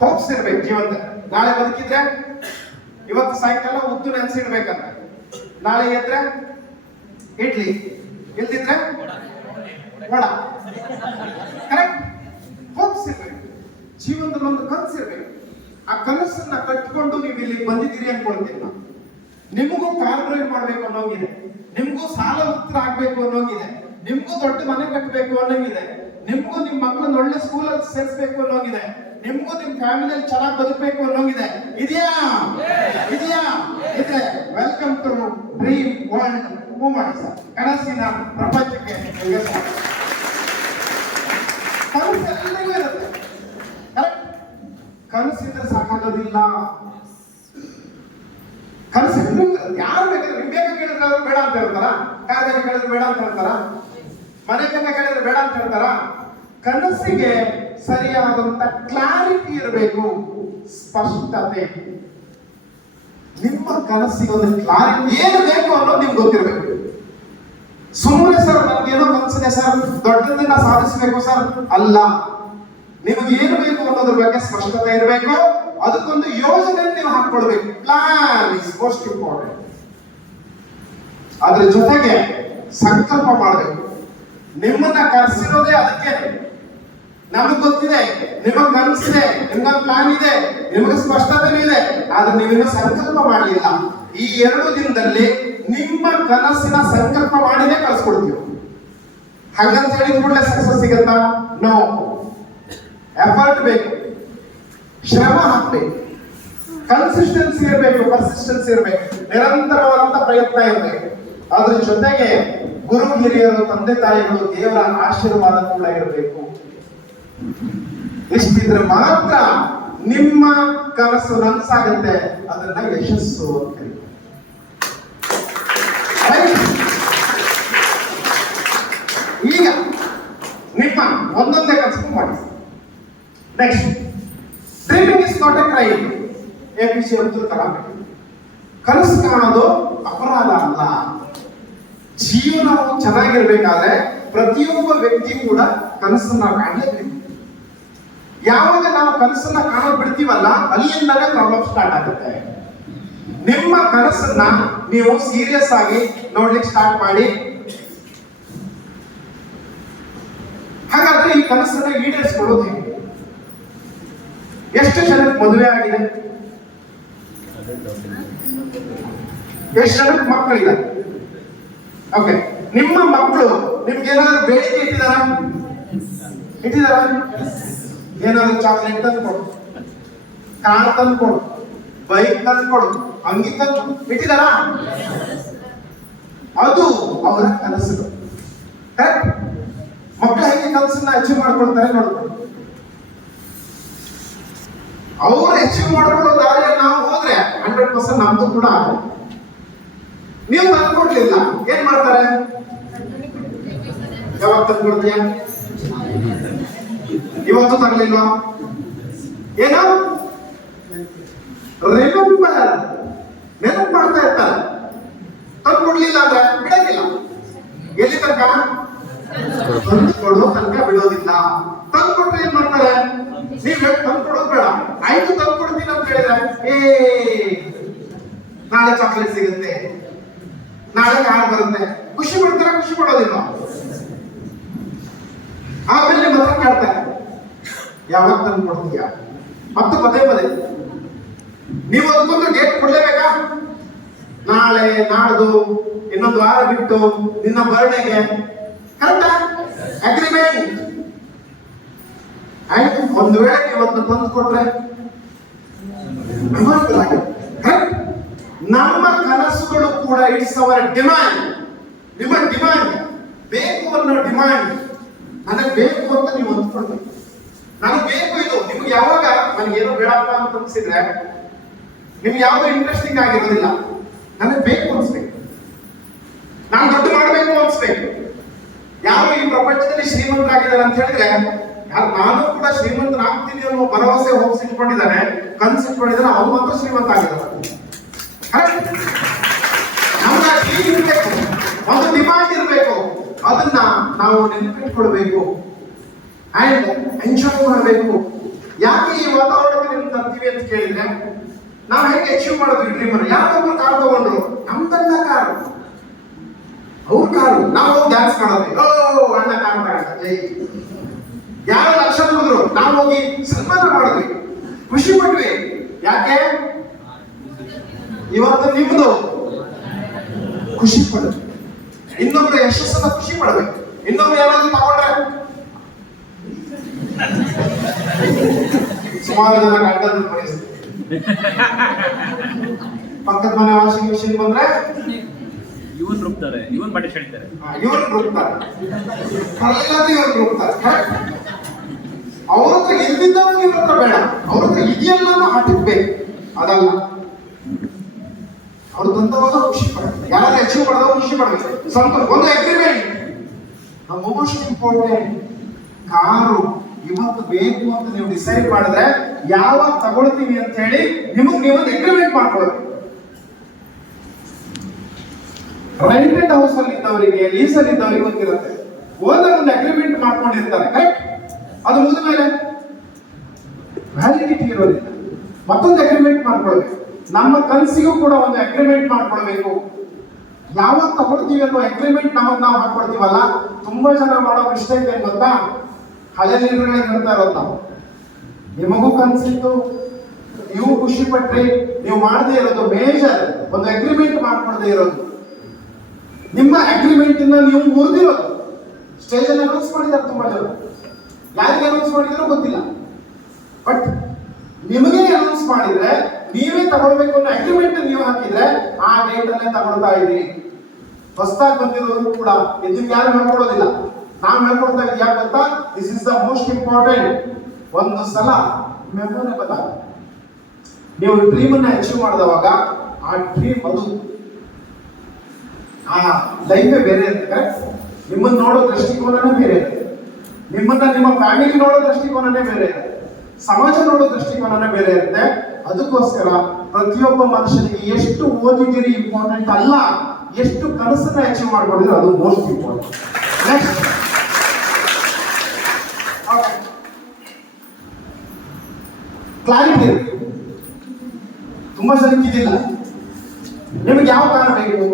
ಹೋಪ್ಸ್ ಇರ್ಬೇಕು ಜೀವನದ. ನಾಳೆ ಬದುಕಿದ್ರೆ ಇವತ್ತು ಸಾಯಂಕಾಲ ಉದ್ದು ನೆನೆಸಿಡ್ಬೇಕಂತ, ನಾಳೆ ಎದ್ರೆ ಇಡ್ಲಿ, ಇಲ್ದಿದ್ರೆ ವಡ. ಕರೆಕ್ಟ್? ಹೋಪ್ಸ್ ಇರ್ಬೇಕು ಜೀವನದಲ್ಲಿ, ಒಂದು ಕನಸು ಇರ್ಬೇಕು. ಆ ಕನಸನ್ನ ಕಟ್ಕೊಂಡು ನೀವು ಇಲ್ಲಿ ಬಂದಿದ್ದೀರಿ ಅನ್ಕೊಳ್ತೀನಿ ನಾನು. ನಿಮಗೂ ಕಾರ್ ಡ್ರೈವ್ ಮಾಡ್ಬೇಕು ಅನ್ನೋಂಗಿದೆ, ನಿಮ್ಗೂ ಸಾಲ ಮುಕ್ತ ಆಗ್ಬೇಕು ಅನ್ನೋಂಗಿದೆ, ನಿಮ್ಗೂ ದೊಡ್ಡ ಮನೆ ಕಟ್ಟಬೇಕು ಅನ್ನೋಂಗಿದೆ, ನಿಮ್ಗೂ ನಿಮ್ ಮಕ್ಕಳನ್ನ ಒಳ್ಳೆ ಸ್ಕೂಲಲ್ಲಿ ಸೇರಿಸಬೇಕು ಅನ್ನೋಂಗಿದೆ, ನಿಮ್ಗೂ ನಿಮ್ ಫ್ಯಾಮಿಲಿಯಲ್ಲಿ ಚೆನ್ನಾಗಿ ಬದುಕಬೇಕು ಅನ್ನೋಂಗಿದೆ. ಇದೆಯಾ? ಇದೆಯಾ? ಇದೆ. Welcome to dream world movements. ಕನಸಿನ ಪ್ರಪಂಚಕ್ಕೆ ಕನಸೆಲ್ಲವೂ ಇರುತ್ತೆ. ಕರೆಕ್ಟ್? ಕನಸಿದ್ರೆ ಸಾಕಾಗೋದಿಲ್ಲ. ಕನಸು ಯಾರು ಬೇಕಾದ್ರೆ, ನಿಮ್ ಬೇಗ ಕೇಳಿದ್ರೆ ಬೇಡ ಅಂತ ಹೇಳ್ತಾರ? ಕಾರ್ ಬೇಗ ಕೇಳಿದ್ರೆ ಬೇಡ ಅಂತ ಹೇಳ್ತಾರ? ಮನೆ ಬೇಗ ಕೇಳಿದ್ರೆ ಬೇಡ ಅಂತ ಹೇಳ್ತಾರ? ಕನಸಿಗೆ ಸರಿಯಾದಂತ ಕ್ಲಾರಿಟಿ ಇರಬೇಕು, ಸ್ಪಷ್ಟತೆ. ನಿಮ್ಮ ಕನಸಿಗೆ ಒಂದು ಕ್ಲಾರಿಟಿ ಏನು ಬೇಕು ಅನ್ನೋದು ನಿಮ್ಗೆ ಗೊತ್ತಿರಬೇಕು. ಸುಮ್ಮನೆ ಸರ್ ನನ್ಗೇನೋ ಕನಸಿದೆ ಸರ್, ದೊಡ್ಡದನ್ನ ಸಾಧಿಸಬೇಕು ಸರ್ ಅಲ್ಲ. ನಿಮಗೆ ಏನು ಬೇಕು ಅನ್ನೋದ್ರ ಬಗ್ಗೆ ಸ್ಪಷ್ಟತೆ ಇರಬೇಕು. ಅದಕ್ಕೊಂದು ಯೋಜನೆ ನೀವು ಹಾಕೊಳ್ಬೇಕು. Plan is most important. ಅದ್ರ ಜೊತೆಗೆ ಸಂಕಲ್ಪ ಮಾಡಬೇಕು. ನಿಮ್ಮನ್ನ ಕರೆಸಿರೋದೇ ಅದಕ್ಕೆ. ನಮಗ್ ಗೊತ್ತಿದೆ, ನಿಮಗ್ ಕನಸಿದೆ, ನಿಮ್ಗೊಂದು ಪ್ಲಾನ್ ಇದೆ, ನಿಮಗೆ ಸ್ಪಷ್ಟತೆ ಇದೆ, ಆದ್ರೆ ನೀವಿನ್ನೂ ಸಂಕಲ್ಪ ಮಾಡಲಿಲ್ಲ. ಈ 2 ದಿನದಲ್ಲಿ ನಿಮ್ಮ ಕನಸಿನ ಸಂಕಲ್ಪ ಮಾಡಿನೇ ಕಳಿಸ್ಕೊಡ್ತೀವಿ. ಹಾಗಂತ ಹೇಳಿದ ಕೂಡಲೇ ಸಕ್ಸಸ್ ಸಿಗತ್ತಾ? ನೋ. ಎಫರ್ಟ್ ಬೇಕು, ಶ್ರಮ ಹಾಕ್ಬೇಕು, ಕನ್ಸಿಸ್ಟೆನ್ಸಿ ಇರಬೇಕು, ಪರ್ಸಿಸ್ಟೆನ್ಸಿ ಇರಬೇಕು, ನಿರಂತರವಾದಂತ ಪ್ರಯತ್ನ ಇರಬೇಕು. ಅದ್ರ ಜೊತೆಗೆ ಗುರು ಹಿರಿಯರು, ತಂದೆ ತಾಯಿಗಳು, ದೇವರ ಆಶೀರ್ವಾದ ಕೂಡ ಇರಬೇಕು. ಇಷ್ಟಿದ್ರೆ ಮಾತ್ರ ನಿಮ್ಮ ಕನಸು ನನಸಾಗುತ್ತೆ. ಅದನ್ನ ಯಶಸ್ಸು ಅಂತ ಈಗ ನಿಮ್ಮ ಒಂದೊಂದೇ ಕನಸು ಮಾಡಿ. Next, dreaming is not A crime. APJ Abdul Kalam. ಕನಸು ಕಾಣೋದು ಅಪರಾಧ ಅಲ್ಲ. ಜೀವನವು ಚೆನ್ನಾಗಿರ್ಬೇಕಾದ್ರೆ ಪ್ರತಿಯೊಬ್ಬ ವ್ಯಕ್ತಿ ಕೂಡ ಕನಸನ್ನ ಕಾಣಲೇಬೇಕು. ಯಾವಾಗ ನಾವು ಕನಸನ್ನ ಕಾಣೋದು ಬಿಡ್ತೀವಲ್ಲ, ಅಲ್ಲಿಂದಲೇ ಪ್ರಾಬ್ಲಮ್ ಸ್ಟಾರ್ಟ್ ಆಗುತ್ತೆ. ನಿಮ್ಮ ಕನಸನ್ನ ನೀವು ಸೀರಿಯಸ್ ಆಗಿ ನೋಡ್ಲಿಕ್ಕೆ ಸ್ಟಾರ್ಟ್ ಮಾಡಿ. ಹಾಗಾದ್ರೆ ಈ ಕನಸನ್ನ ಈಡೇರಿಸಿಕೊಳ್ಳೋದು ಹೇಗೆ? ಎಷ್ಟು ಜನಕ್ಕೆ ಮದುವೆ ಆಗಿದೆ? ಎಷ್ಟು ಜನಕ್ಕೆ ಮಕ್ಕಳಿದೆ? ಓಕೆ, ನಿಮ್ಮ ಮಕ್ಕಳು ನಿಮ್ಗೆ ಏನಾದ್ರು ಬೇಡಿಕೆ ಇಟ್ಟಿದಾರ? ಏನಾದ್ರು ಚಾಕ್ಲೇಟ್ ತಂದು ಕೊಡು, ಕಾರ್ ತಂದು ಕೊಡು, ಬೈಕ್ ತಂದು ಕೊಡು, ಅಂಗಿ ತಂದು ಇಟ್ಟಿದಾರ? ಅದು ಅವರ ಕನಸುಗಳು. ಮಕ್ಕಳು ಹೇಗೆ ಕನಸನ್ನ ಅಚೀವ್ ಮಾಡ್ಕೊಳ್ತಾರೆ ನೋಡ್ಕೊಂಡು, ಅವ್ರು ಅಚೀವ್ ಮಾಡ್ಕೊಳ್ಳೋ ದಾರಿಯಲ್ಲಿ ನಾವು ಹೋದ್ರೆ 100% ನಮ್ದು ಕೂಡ ನೀವು ತಂದ್ಕೊಡ್ಲಿಲ್ಲ ಏನ್ ಮಾಡ್ತಾರೆ? ಯಾವಾಗ ತಂದ್ಕೊಡ್ತೀಯ? ಇವತ್ತು ತರಲಿಲ್ಲ ಏನೋ ರಿಮೆಂಬರ್ ನೆನಪು ಮಾಡ್ತಾ ಇರ್ತಾರೆ. ತಂದ್ಕೊಡ್ಲಿಲ್ಲ ಅಂದ್ರೆ ಬಿಡೋದಿಲ್ಲ. ಎಲ್ಲಿ ತನಕ? ತಂದ್ಕೊಡೋ ತನಕ ಬಿಡೋದಿಲ್ಲ. ತಂದ್ಕೊಟ್ರೆ ಏನ್ ಮಾಡ್ತಾರೆ? ನೀವ್ ತಂದ್ಕೊಡೋದು ಬೇಡ, ಆಯ್ತು ತಂದ್ಕೊಡ್ತೀನಿ ಅಂತ ಹೇಳಿದ್ರೆ ನಾಳೆ ಚಾಕ್ಲೇಟ್ ಸಿಗುತ್ತೆ, ನಾಳೆ ಕಾರ್ ಬರುತ್ತೆ, ಖುಷಿ ಪಡ್ತಾರೆ. ಖುಷಿ ಪಡೋದಿಲ್ಲ. ಆಮೇಲೆ ನಿಮ್ಮ ಹತ್ರ ಕೇಳ್ತಾರೆ ಯಾವಾಗ ತಂದು ಕೊಡ್ತೀಯ? ಮತ್ತೆ ಪದೇ ಪದೇ ನೀವು ಅದಕ್ಕೊಂದು ಡೇಟ್ ಕೊಡ್ಲೇಬೇಕಾ? ನಾಳೆ, ನಾಡ್ದು, ಇನ್ನೊಂದು ವಾರ ಬಿಟ್ಟು, ನಿನ್ನ ಬರ್ಡೇಗೆ. ಕರೆಕ್ಟಾ? ಅಗ್ರಿಮೆಂಟ್. ಆಯ್ತು, ಒಂದು ವೇಳೆ ಇವತ್ತು ತಂದು ಕೊಟ್ರೆ ನಮ್ಮ ಕನಸುಗಳು ಕೂಡ ಇಟ್ಸ್ ಅವರ್ ಡಿಮ್ಯಾಂಡ್. ನಿಮ್ಮ ಡಿಮ್ಯಾಂಡ್ ಬೇಕು ಅನ್ನೋ ಡಿಮ್ಯಾಂಡ್. ನನಗೆ ಬೇಕು ಅಂತ ನೀವು ಅಂದ್ಕೊಳ್ಬೇಕು. ನನಗೆ ಬೇಕು ಇದು. ನಿಮ್ಗೆ ಯಾವಾಗ ನನಗೇನೋ ಬೇಡಪ್ಪ ಅಂತ ಅನ್ಸಿದ್ರೆ ನಿಮ್ಗೆ ಯಾವ್ದು ಇಂಟ್ರೆಸ್ಟಿಂಗ್ ಆಗಿರೋದಿಲ್ಲ. ನನಗೆ ಬೇಕು ಅನ್ಸ್ಬೇಕು, ನಾನು ದೊಡ್ಡ ಮಾಡಬೇಕು ಅನ್ಸ್ಬೇಕು. ಯಾರು ಈ ಪ್ರಪಂಚದಲ್ಲಿ ಶ್ರೀಮಂತರಾಗಿದ್ದಾರೆ ಅಂತ ಹೇಳಿದ್ರೆ ನಾನು ಕೂಡ ಶ್ರೀಮಂತನಾಗ್ತೀನಿ ಅನ್ನೋ ಭರವಸೆ ಹೋಗಿಸಿಟ್ಕೊಂಡಿದ್ದಾನೆ, ಕನಸಿಟ್ಕೊಂಡಿದ್ದಾನೆ, ಅವ್ರು ಮಾತ್ರ ಶ್ರೀಮಂತ ಆಗಿದ್ದಾರೆ. ಇರ್ಬೇಕು, ಒಂದು ಡಿಮಾಂಡ್ ಇರಬೇಕು. ಅದನ್ನ ನಾವು ನೆನಪಿಟ್ಕೊಳ್ಬೇಕು ಅಂಡ್ ಎಂಜಾಯ್ ಮಾಡಬೇಕು. ಯಾಕೆ ಈ ವಾತಾವರಣಕ್ಕೆ ನೀವು ತರ್ತೀವಿ ಅಂತ ಕೇಳಿದ್ರೆ ನಾವು ಹೇಗೆ ಅಚೀವ್ ಮಾಡೋದು ಡ್ರೀಮ್ ಅನ್ನು? ಯಾರೊಬ್ರು ಕಾರ್ ತಗೊಂಡ್ರು, ನಮ್ದನ್ನ ಕಾರು, ಅವ್ರ ಕಾರು, ನಾವು ಡ್ಯಾನ್ಸ್ ಮಾಡೋದು, ಓ ಅಣ್ಣ ಕಾರ್ ತಗೊಂಡ ಜೈ. ಯಾರು ಲಕ್ಷ ದುಡಿದ್ರು, ನಾವು ಹೋಗಿ ಸನ್ಮಾನ ಮಾಡಿದ್ವಿ, ಖುಷಿ ಪಟ್ವಿ. ಯಾಕೆ? ಇವತ್ತು ನಿಮ್ದು ಖುಷಿ ಪಡಬೇಕು, ಇನ್ನೊಬ್ರು ಯಶಸ್ಸನ್ನ ಖುಷಿ ಪಡಬೇಕು. ಇನ್ನೊಬ್ರು ಯಾರಾದ್ರೂ ತಗೊಂಡ್ರೆ ಸುಮಾರು ಜನ ಗಂಟಲು ಪರಿಸ್ಥಿತಿ. ಪಕ್ಕದ ಮನೆ ವಾಷಿಂಗ್ ಮಿಷಿನ್ ಬಂದ್ರೆ ಇವನ್ ರುಬ್ತಾರೆ, ಇವನ್ ಬಟ್ಟೆ ಸೆಳಿತಾರೆ, ಇವ್ರು ರುಬ್ತಾರೆ, ಇವ್ರು ರುಬ್ತಾರೆ. ಅವ್ರ ಹತ್ರ ಎಲ್ಲಿದ್ದವಾಗ ಇವ್ರ ಹತ್ರ ಬೇಡ, ಅವ್ರ ಹತ್ರ ಇದೆಯಲ್ಲ ಹಾಕಿರ್ಬೇಕು. ಅದಲ್ಲ, ಅವ್ರು ತಂದವಾಗ ಖುಷಿ ಪಡಬೇಕು. ಯಾರಾದ್ರೂ ಅಚೀವ್ ಮಾಡಿದವಾಗ ಖುಷಿ ಪಡಬೇಕು, ಸಂತೋಷ. ಒಂದು ಅಗ್ರಿಮೆಂಟ್. ಮೋಸ್ಟ್ ಇಂಪಾರ್ಟೆಂಟ್, ಕಾರು ಇವತ್ತು ಬೇಕು ಅಂತ ನೀವು ಡಿಸೈಡ್ ಮಾಡಿದ್ರೆ ಯಾವಾಗ ತಗೊಳ್ತೀವಿ ಅಂತ ಹೇಳಿ ನಿಮಗೆ ನೀವೊಂದು ಅಗ್ರಿಮೆಂಟ್ ಮಾಡ್ಕೊಳ್ಬೇಕು. ರೆಂಟೆಡ್ ಹೌಸ್ ಅಲ್ಲಿ ಇದ್ದವರಿಗೆ, ಲೀಸ್ ಅಲ್ಲಿ ಇದ್ದವರಿಗೆ ಗೊತ್ತಿರುತ್ತೆ. ಓನರ್ ಒಂದು ಅಗ್ರಿಮೆಂಟ್ ಮಾಡ್ಕೊಂಡಿರ್ತಾರೆ, ಕರೆಕ್ಟ್? ಅದು ಮುಗಿದ ಮೇಲೆ ವ್ಯಾಲಿಡಿಟಿ ಇರೋದಿಲ್ಲ. ಮತ್ತೊಂದು ಅಗ್ರಿಮೆಂಟ್ ಮಾಡ್ಕೊಳ್ಬೇಕು. ನಮ್ಮ ಕನಸಿಗೂ ಕೂಡ ಒಂದು ಅಗ್ರಿಮೆಂಟ್ ಮಾಡ್ಕೊಳ್ಬೇಕು. ಯಾವಾಗ ತಗೊಳ್ತೀವಿ ಅನ್ನೋ ಅಗ್ರಿಮೆಂಟ್ ನಮಗೆ ನಾವು ಹಾಕೊಳ್ತೀವಲ್ಲ. ತುಂಬಾ ಜನ ಮಾಡೋ ಮಿಸ್ಟೇಕ್ ಏನ್ ಗೊತ್ತಾ? ಹಳೆ ಲೀಡರ್ಗಳೇ ಹೇಳ್ತಾ ಇರೋದು ನಾವು. ನಿಮಗೂ ಕನಸಿತ್ತು, ನೀವು ಖುಷಿ ಪಟ್ರಿ, ನೀವು ಮಾಡದೇ ಇರೋದು ಮೇಜರ್ ಒಂದು ಅಗ್ರಿಮೆಂಟ್ ಮಾಡ್ಕೊಳ್ದೇ ಇರೋದು. ನಿಮ್ಮ ಅಗ್ರಿಮೆಂಟ್ ಇಂದ ನೀವು ಮುರಿದಿರೋದು. ಸ್ಟೇಜ್ ಅಲ್ಲಿ ಅನೌನ್ಸ್ ಮಾಡಿದ್ದಾರೆ ತುಂಬಾ ಜನ, ಯಾರಿಗೆ ಅನೌನ್ಸ್ ಮಾಡಿದ್ರು ಗೊತ್ತಿಲ್ಲ. ಬಟ್ ನಿಮಗೆ ಅನೌನ್ಸ್ ಮಾಡಿದ್ರೆ ನೀವೇ ತಗೊಳ್ಬೇಕು ಅನ್ನೋ ಅಗ್ರಿಮೆಂಟ್ ನೀವು ಹಾಕಿದ್ರೆ ಆ ಡೇಟ್ ಅಲ್ಲೇ ತಗೊಳ್ತಾ ಇದ್ದೀರಿ. ಹೊಸದಾಗಿ ಬಂದಿರೋರು ಕೂಡ ಇದನ್ನ ಯಾರು ಹೇಳ್ಕೊಡೋದಿಲ್ಲ. ನಾವು ಹೇಳ್ಕೊಡ್ತಾ ಇದ್ದೀವಿ. ಯಾಕೆ ಗೊತ್ತಾ? This is the most important. ಒಂದು ಸಲ ಮೆಮೊರೇಬಲ್ ಆಗ ನೀವು ಡ್ರೀಮ್ ಅನ್ನ ಅಚೀವ್ ಮಾಡಿದವಾಗ ಆ ಡ್ರೀಮ್ ಅದು ಆ ಲೈಫೇ ಬೇರೆ ಇರುತ್ತೆ. ನಿಮ್ಮನ್ನ ನೋಡೋ ದೃಷ್ಟಿಕೋನನೇ ಬೇರೆ ಇರುತ್ತೆ. ನಿಮ್ಮನ್ನ ನಿಮ್ಮ ಫ್ಯಾಮಿಲಿ ನೋಡೋ ದೃಷ್ಟಿಕೋನನೇ ಬೇರೆ ಇರುತ್ತೆ. ಸಮಾಜ ನೋಡೋ ದೃಷ್ಟಿಕೋನನೇ ಬೇರೆ ಇರುತ್ತೆ. ಅದಕ್ಕೋಸ್ಕರ ಪ್ರತಿಯೊಬ್ಬ ಮನುಷ್ಯನಿಗೆ ಎಷ್ಟು ಓದಿದಿರಿ ಇಂಪಾರ್ಟೆಂಟ್ ಅಲ್ಲ, ಎಷ್ಟು ಕನಸನ್ನ ಅಚೀವ್ ಮಾಡ್ಕೊಂಡಿದ್ರೆ ಅದು ಮೋಸ್ಟ್ ಇಂಪಾರ್ಟೆಂಟ್. Next, clarity. ತುಂಬಾ ಜನಕ್ಕೆ ಇದಿಲ್ಲ. ನಿಮಗೆ ಯಾವ ಕಾರ್ ಬೇಕು,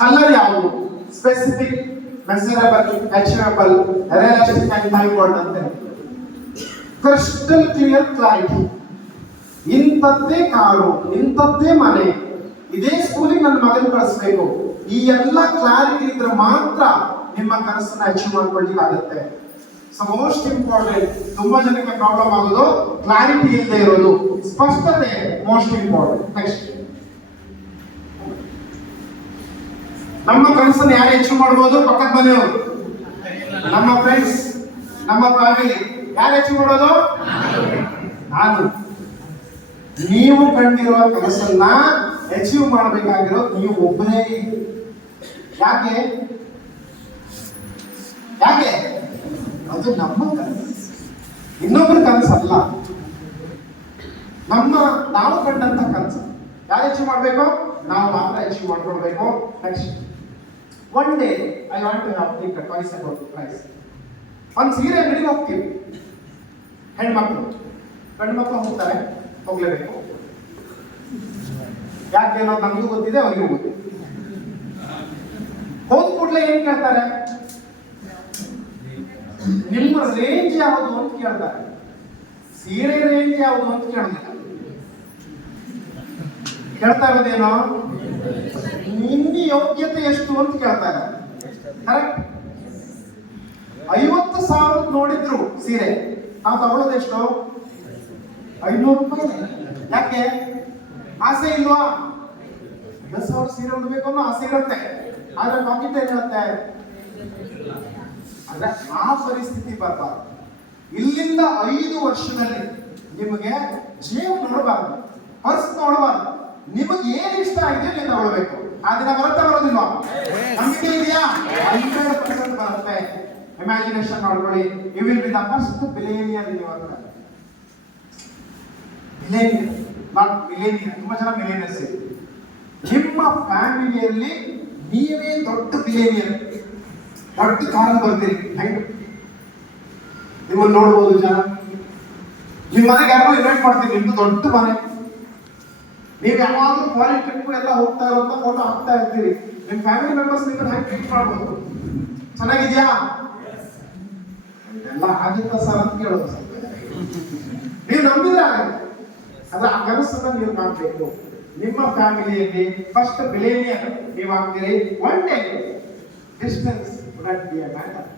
ಕಲರ್ ಯಾವುದು, specific, measurable, achievable, realistic and time word ಅಂತ ಕ್ರಿಸ್ಟಲ್ ಕ್ಲಿಯರ್ ಕ್ಲಾರಿಟಿ. ಇಂಥದ್ದೇ ಕಾರು, ಇಂಥದ್ದೇ ಮನೆ, ಇದೇ ಸ್ಕೂಲಿಗೆ ನನ್ನ ಮಗನ ಕಳಿಸ್ಬೇಕು. ಈ ಎಲ್ಲ ಕ್ಲಾರಿಟಿ ಇದ್ರೆ ಮಾತ್ರ ನಿಮ್ಮ ಕನಸನ್ನ ಅಚೀವ್ ಮಾಡ್ಕೊಳ್ಳಿಕ್ಕೆ ಆಗುತ್ತೆ. So most important. ತುಂಬಾ ಜನಕ್ಕೆ ಪ್ರಾಬ್ಲಮ್ ಆಗೋದು ಕ್ಲಾರಿಟಿ ಇಲ್ಲದೆ ಇರೋದು. ಸ್ಪಷ್ಟತೆ ಮೋಸ್ಟ್ ಇಂಪಾರ್ಟೆಂಟ್. ನೆಕ್ಸ್ಟ್, ನಮ್ಮ ಕನಸನ್ನು ಯಾರು ಅಚೀವ್ ಮಾಡ್ಬೋದು? ಪಕ್ಕದ ಮನೆಯವರು, ನಮ್ಮ ಫ್ರೆಂಡ್ಸ್, ನಮ್ಮ ಫ್ಯಾಮಿಲಿ. ಯಾರು ಅಚೀವ್ ಮಾಡೋದು? ನಾನು. ನೀವು ಕಂಡಿರುವ ಕನಸನ್ನ ಅಚೀವ್ ಮಾಡಬೇಕಾಗಿರೋದು ನೀವು ಒಬ್ಬರೇ. ಯಾಕೆ? ಯಾಕೆ? ಅದು ನಮ್ಮ ಕನಸು, ಇನ್ನೊಬ್ಬರ ಕನಸಲ್ಲ. ನಾವು ಕಂಡಂತ ಕನಸು ಯಾರು ಅಚೀವ್ ಮಾಡಬೇಕು? ನಾವು ಮಾತ್ರ ಅಚೀವ್ ಮಾಡ್ಕೊಳ್ಬೇಕು. Next, one day I want to have think twice about price. ಒಂದು ಸೀರೆ ಅಂಗಡಿಗೆ ಹೋಗ್ತೀವಿ, ಹೆಣ್ಮಕ್ಳು. ಗಂಡು ಮಕ್ಕಳು ಹೋಗ್ತಾರೆ, ಹೋಗ್ಲೇಬೇಕು. ಯಾಕೆ ಅನ್ನೋದು ನಮಗೂ ಗೊತ್ತಿದೆ, ಅವರಿಗೂ ಗೊತ್ತಿದೆ. ಹೋದ ಕೂಡಲೇ ಏನ್ ಕೇಳ್ತಾರೆ? ನಿಮ್ಮ ರೇಂಜ್ ಯಾವುದು ಅಂತ ಕೇಳ್ತಾರೆ. ಸೀರೆ ರೇಂಜ್ ಯಾವುದು ಅಂತ ಕೇಳಿಲ್ಲ. ಕೇಳ್ತಾ ಇರೋದೇನೋ ನಿನ್ನ ಯೋಗ್ಯತೆ ಎಷ್ಟು ಅಂತ ಕೇಳ್ತಾ ಇದ್ದಾರೆ. ಕರೆಕ್ಟ್? 50,000 ನೋಡಿದ್ರು ಸೀರೆ, ನಾವು ತಗೊಳ್ಳೋದು ಎಷ್ಟು? 500 ರೂಪಾಯಿ. ಯಾಕೆ? ಆಸೆ ಇಲ್ವಾ? 10,000 ಸೀರೆ ಉಡ್ಬೇಕು ಅನ್ನೋ ಆಸೆ ಇರುತ್ತೆ, ಆದ್ರೆ ಪಾಕೆಟ್ ಏನ್ ಹೇಳುತ್ತೆ? ಅಂದ್ರೆ ಆ ಪರಿಸ್ಥಿತಿ ಬರಬಾರ್ದು. ಇಲ್ಲಿಂದ 5 ವರ್ಷದಲ್ಲಿ ನಿಮಗೆ ಜೀವ ನೋಡಬಾರ್ದು, ಪರ್ಸ್ ನೋಡಬಾರ್ದು. ನಿಮಗೆ ಏನ್ ಇಷ್ಟ ಆಗಿದೆ ನೀವು ತಗೊಳ್ಬೇಕು. ಆ ದಿನ ಬರುತ್ತೆ, ಬರೋದಿಲ್ವಾ? ನಂಬಿಕೆ ಇದೆಯಾ? 100% ಬರುತ್ತೆ. ಇಮ್ಯಾಜಿನೇಷನ್ ಮಾಡ್ಕೊಳ್ಳಿ. You will be the first billionaire in your life. Billionaire, not millionaire. ತುಂಬಾ ಜನ ಮಿಲಿಯನಿಯರ್ಸ್ ಇದೆ. ನಿಮ್ಮ ಫ್ಯಾಮಿಲಿಯಲ್ಲಿ ನೀವೇ ದೊಡ್ಡ ಬಿಲಿಯನಿಯರ್. ದೊಡ್ಡ ಕಾರಣ ಬರ್ತೀರಿ. ನಿಮ್ಮನ್ನು ನೋಡ್ಬೋದು ಜನ. ನಿಮ್ಮ ಮನೆಗೆ ಯಾರೋ ಇನ್ವೈಟ್ ಮಾಡ್ತೀರಿ, ನಿಮ್ದು ದೊಡ್ಡ ಮನೆ. ನೀವು ಯಾವಾಗಲೂ ಫಾರಿನ್ ಟ್ರಿಪ್ ಎಲ್ಲ ಹೋಗ್ತಾ ಇರುವಂತ ಫೋಟೋ ಹಾಕ್ತಾ ಇರ್ತೀರಿ. ನಿಮ್ಮ ಫ್ಯಾಮಿಲಿ ಮೆಂಬರ್ಸ್ ನಿಮ್ಮನ್ನು ಹ್ಯಾಂಗ್ ಟ್ರೀಟ್ ಮಾಡ್ಬೋದು? ಚೆನ್ನಾಗಿದ್ಯಾ? ಎಲ್ಲ ಆಗಿತ್ತ ಸರ್ ಅಂತ ಕೇಳೋದು. ನೀವು ನಂಬಿದ್ರೆ ಆಗುತ್ತೆ. ಆದ್ರೆ ಆ ಕನಸನ್ನ ನೀವು ಕಾಣಬೇಕು. ನಿಮ್ಮ ಫ್ಯಾಮಿಲಿಯಲ್ಲಿ ಫಸ್ಟ್ ಬಿಲಿಯನಿಯರ್ ನೀವು ಆಗ್ತೀರಿ. One day distance would not be a matter.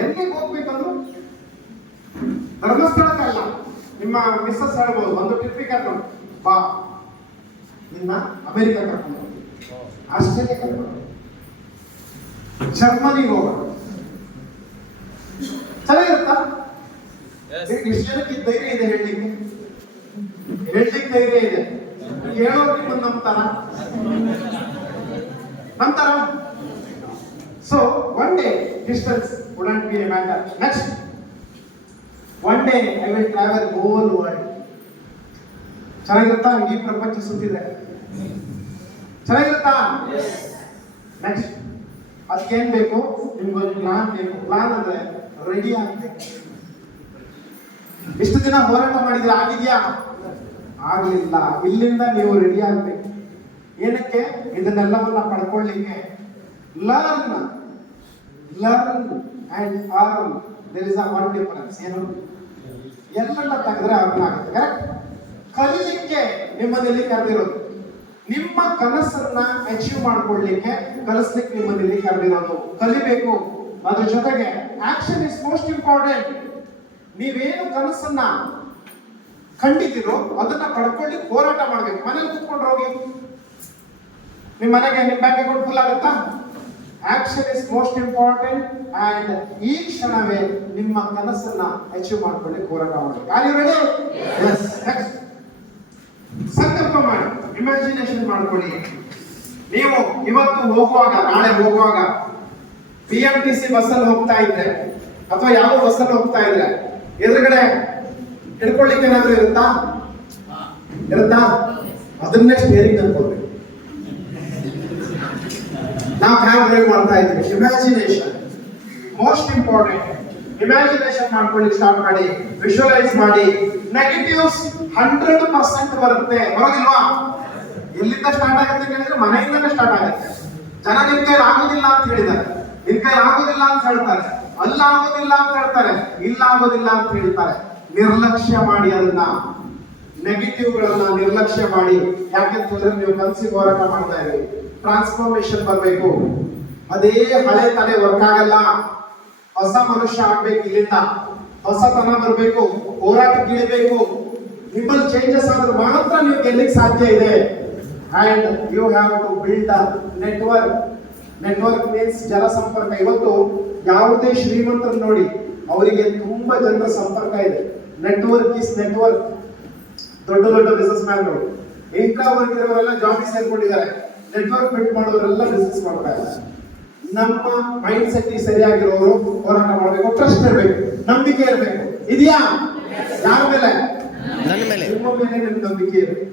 ಎಲ್ಲಿಗೆ ಹೋಗ್ಬೇಕಂದ್ರು ಧರ್ಮಸ್ಥಳಕ್ಕಲ್ಲ, ನಿಮ್ಮ ಮಿಸ್ಸಸ್ ಹೇಳ್ಬೋದು, ಒಂದು ಟ್ರಿಪ್ಪಿಗೆ ಕರ್ಕೊಂಡು ಬಾ, ನಿನ್ನ ಅಮೆರಿಕ ಕರ್ಕೊಂಡು, ಆಸ್ಟ್ರೇಲಿಯಾ ಕರ್ಕೊಂಡು, ಜರ್ಮನಿಗೆ ಹೋಗೋಣ. ಚೆನ್ನಾಗಿರುತ್ತಾ? ಇಷ್ಟು ಜನಕ್ಕೆ ಧೈರ್ಯ ಇದೆ ಹೇಳಲಿಕ್ಕೆ ಧೈರ್ಯ ಇದೆ. ಹೇಳೋರು ನಿಮ್ಮನ್ನು ನಂಬ್ತಾರ? So one day distance wouldn't be a matter. Next, one day I will travel whole world. ಚೆನ್ನಾಗಿರುತ್ತಾ? ಈ ಪ್ರಪಂಚ ಸುತ್ತಿದೆ. ಚೆನ್ನಾಗಿರುತ್ತಾ? ನೆಕ್ಸ್ಟ್, ಅದಕ್ಕೇನ್ ಬೇಕು? ನಿಮ್ಗೊಂದು ಪ್ಲಾನ್ ಬೇಕು. ಪ್ಲಾನ್ ಅಂದ್ರೆ ರೆಡಿ ಆಗ್ಬೇಕು. ಇಷ್ಟು ದಿನ ಹೋರಾಟ ಮಾಡಿದ್ರೆ ಆಗಿದ್ಯಾ? ಆಗ್ಲಿಲ್ಲ. ಇಲ್ಲಿಂದ ನೀವು ರೆಡಿ ಆಗ್ಬೇಕು. ಏನಕ್ಕೆ? ಇದನ್ನೆಲ್ಲವನ್ನ ಪಡ್ಕೊಳ್ಳಿಕ್ಕೆ. Learn and earn. There is a one difference. ಏನು? ಎಲ್ಲನ್ನ ತೆಗೆದ್ರೆ ಅರ್ನ್ ಆಗುತ್ತೆ. ಕರೆಕ್ಟ್? ಕಲಿಲಿಕ್ಕೆ ನಿಮ್ಮಲ್ಲಿ ಕರೆದಿರೋದು. ನಿಮ್ಮ ಕನಸನ್ನ ಅಚೀವ್ ಮಾಡ್ಕೊಳ್ಳಿಕ್ಕೆ, ಕಲಿಸ್ಲಿಕ್ಕೆ ನಿಮ್ಮಲ್ಲಿ ಕರೆದಿರೋದು. ಕಲಿಬೇಕು. ಅದ್ರ ಜೊತೆಗೆ ಆಕ್ಷನ್ ಇಸ್ ಮೋಸ್ಟ್ ಇಂಪಾರ್ಟೆಂಟ್. ನೀವೇನು ಕನಸನ್ನ ಕಂಡಿದ್ದೀರೋ ಅದನ್ನ ಪಡ್ಕೊಳ್ಳಿಕ್ಕೆ ಹೋರಾಟ ಮಾಡ್ಬೇಕು. ಮನೇಲಿ ಕೂತ್ಕೊಂಡು ಹೋಗಿ ನಿಮ್ಮ ಮನೆಗೆ ನಿಮ್ಮ ಬ್ಯಾಂಕ್ ಅಕೌಂಟ್ ಫುಲ್ ಆಗುತ್ತಾ? Action is most important. And ಈ ಕ್ಷಣವೇ ನಿಮ್ಮ ಕನಸನ್ನ ಅಚೀವ್ ಮಾಡ್ಕೊಳ್ಳಿಕ್ಕೆ ಹೋರಾಟ ಮಾಡಬೇಕು. Are you ready? Yes. Next, ಸಂಕಲ್ಪ ಮಾಡಿ, ಇಮ್ಯಾಜಿನೇಷನ್ ಮಾಡ್ಕೊಳ್ಳಿ. ನೀವು ಇವತ್ತು ಹೋಗುವಾಗ, ನಾಳೆ ಹೋಗುವಾಗ BMTC ಬಸ್ಸಲ್ಲಿ ಹೋಗ್ತಾ ಇದ್ರೆ ಅಥವಾ ಯಾವ ಬಸ್ಸಲ್ಲಿ ಹೋಗ್ತಾ ಇದ್ರೆ ಎದುರುಗಡೆ ಹಿಡ್ಕೊಳ್ಳಿಕ್ಕೆ ಏನಾದ್ರು ಇರುತ್ತಾ? ಅದನ್ನೇ ಸ್ಟೇರಿಂಗ್ ಅನ್ಕೋಬೇಕು. ನಾವು ಕ್ಯಾಬ್ ಡ್ರೈವ್ ಮಾಡ್ತಾ ಇದ್ದೀವಿ. Imagination most important. ಇಮ್ಯಾಜಿನೇಷನ್ ಮಾಡ್ಕೊಳ್ಳಿ ಸ್ಟಾರ್ಟ್ ಮಾಡಿ, ವಿಜುವಲೈಸ್ ಮಾಡಿ. ನೆಗೆಟಿವ್ಸ್ 100% ಬರುತ್ತೆ, ಬರೋದಿಲ್ವಾ? ಎಲ್ಲಿಂದ ಸ್ಟಾರ್ಟ್ ಆಗುತ್ತೆ ಕೇಳಿದ್ರೆ ಮನೆಯಿಂದನೇ ಸ್ಟಾರ್ಟ್ ಆಗುತ್ತೆ. ಜನ ನಿಮ್ ಕೈಲಿ ಆಗೋದಿಲ್ಲ ಅಂತ ಹೇಳಿದ್ದಾರೆ, ನಿಮ್ ಕೈಲಿ ಆಗೋದಿಲ್ಲ ಅಂತ ಹೇಳ್ತಾರೆ, ಅಲ್ಲ ಆಗೋದಿಲ್ಲ ಅಂತ ಹೇಳ್ತಾರೆ, ಇಲ್ಲ ಆಗೋದಿಲ್ಲ ಅಂತ ಹೇಳ್ತಾರೆ. ನಿರ್ಲಕ್ಷ್ಯ ಮಾಡಿ, ಅದನ್ನ ನೆಗೆಟಿವ್ಗಳನ್ನ ನಿರ್ಲಕ್ಷ್ಯ ಮಾಡಿ. ಯಾಕೆಂತಂದ್ರೆ ನೀವು ಕನಸಿಗೆ ಹೋರಾಟ ಮಾಡ್ತಾ ಇದ್ದೀವಿ. ಟ್ರಾನ್ಸ್ಫಾರ್ಮೇಶನ್ ಬರಬೇಕು. ಅದೇ ಹಳೆ ತಲೆ ವರ್ಕ್ ಆಗಲ್ಲ. ಹೊಸ ಮನುಷ್ಯ ಆಗ್ಬೇಕು. ಇಲ್ಲಿಂದ ಹೊಸತನ ಬರಬೇಕು, ಹೋರಾಟಕ್ಕೆ ಇಳಿಬೇಕು. ನಿಮ್ಮಲ್ಲಿ ಚೇಂಜಸ್ ಆದ್ರೆ ಮಾತ್ರ ನೀವು ಗೆಲ್ಲಿಕ್ಕೆ ಸಾಧ್ಯ ಇದೆ. And you have to build a network network means ಜನಸಂಪರ್ಕ. ಇವತ್ತು ಯಾವುದೇ ಶ್ರೀಮಂತರು ನೋಡಿ ಅವರಿಗೆ ತುಂಬಾ ಜನರ ಸಂಪರ್ಕ ಇದೆ. Network is network. ದೊಡ್ಡ ದೊಡ್ಡ ಬಿಸಿನೆಸ್ ಮ್ಯಾನ್ಗಳು, ಇಂಟ್ರಾ ವರ್ಕ್ ಇರೋರೆಲ್ಲ ಜಾಬ್ ಸೇರ್ಕೊಂಡಿದ್ದಾರೆ, ನೆಟ್ವರ್ಕ್ ಬಿಲ್ಡ್ ಮಾಡೋರೆಲ್ಲ ಬಿಸ್ನೆಸ್ ಮಾಡ್ತಾ ಇದ್ದಾರೆ. ನಮ್ಮ ಮೈಂಡ್ ಸೆಟ್ ಸರಿಯಾಗಿರೋರು ಹೋರಾಟ ಮಾಡಬೇಕು, ಟ್ರಸ್ಟ್ ಇರಬೇಕು, ನಂಬಿಕೆ ಇರಬೇಕು. ಇದೆಯಾ? ಯಾರ ಮೇಲೆ? ನನ್ನ ಮೇಲೆ. ನಿಮ್ಮ ಮೇಲೆ ನಿಮ್ಗೆ ನಂಬಿಕೆ ಇರಬೇಕು.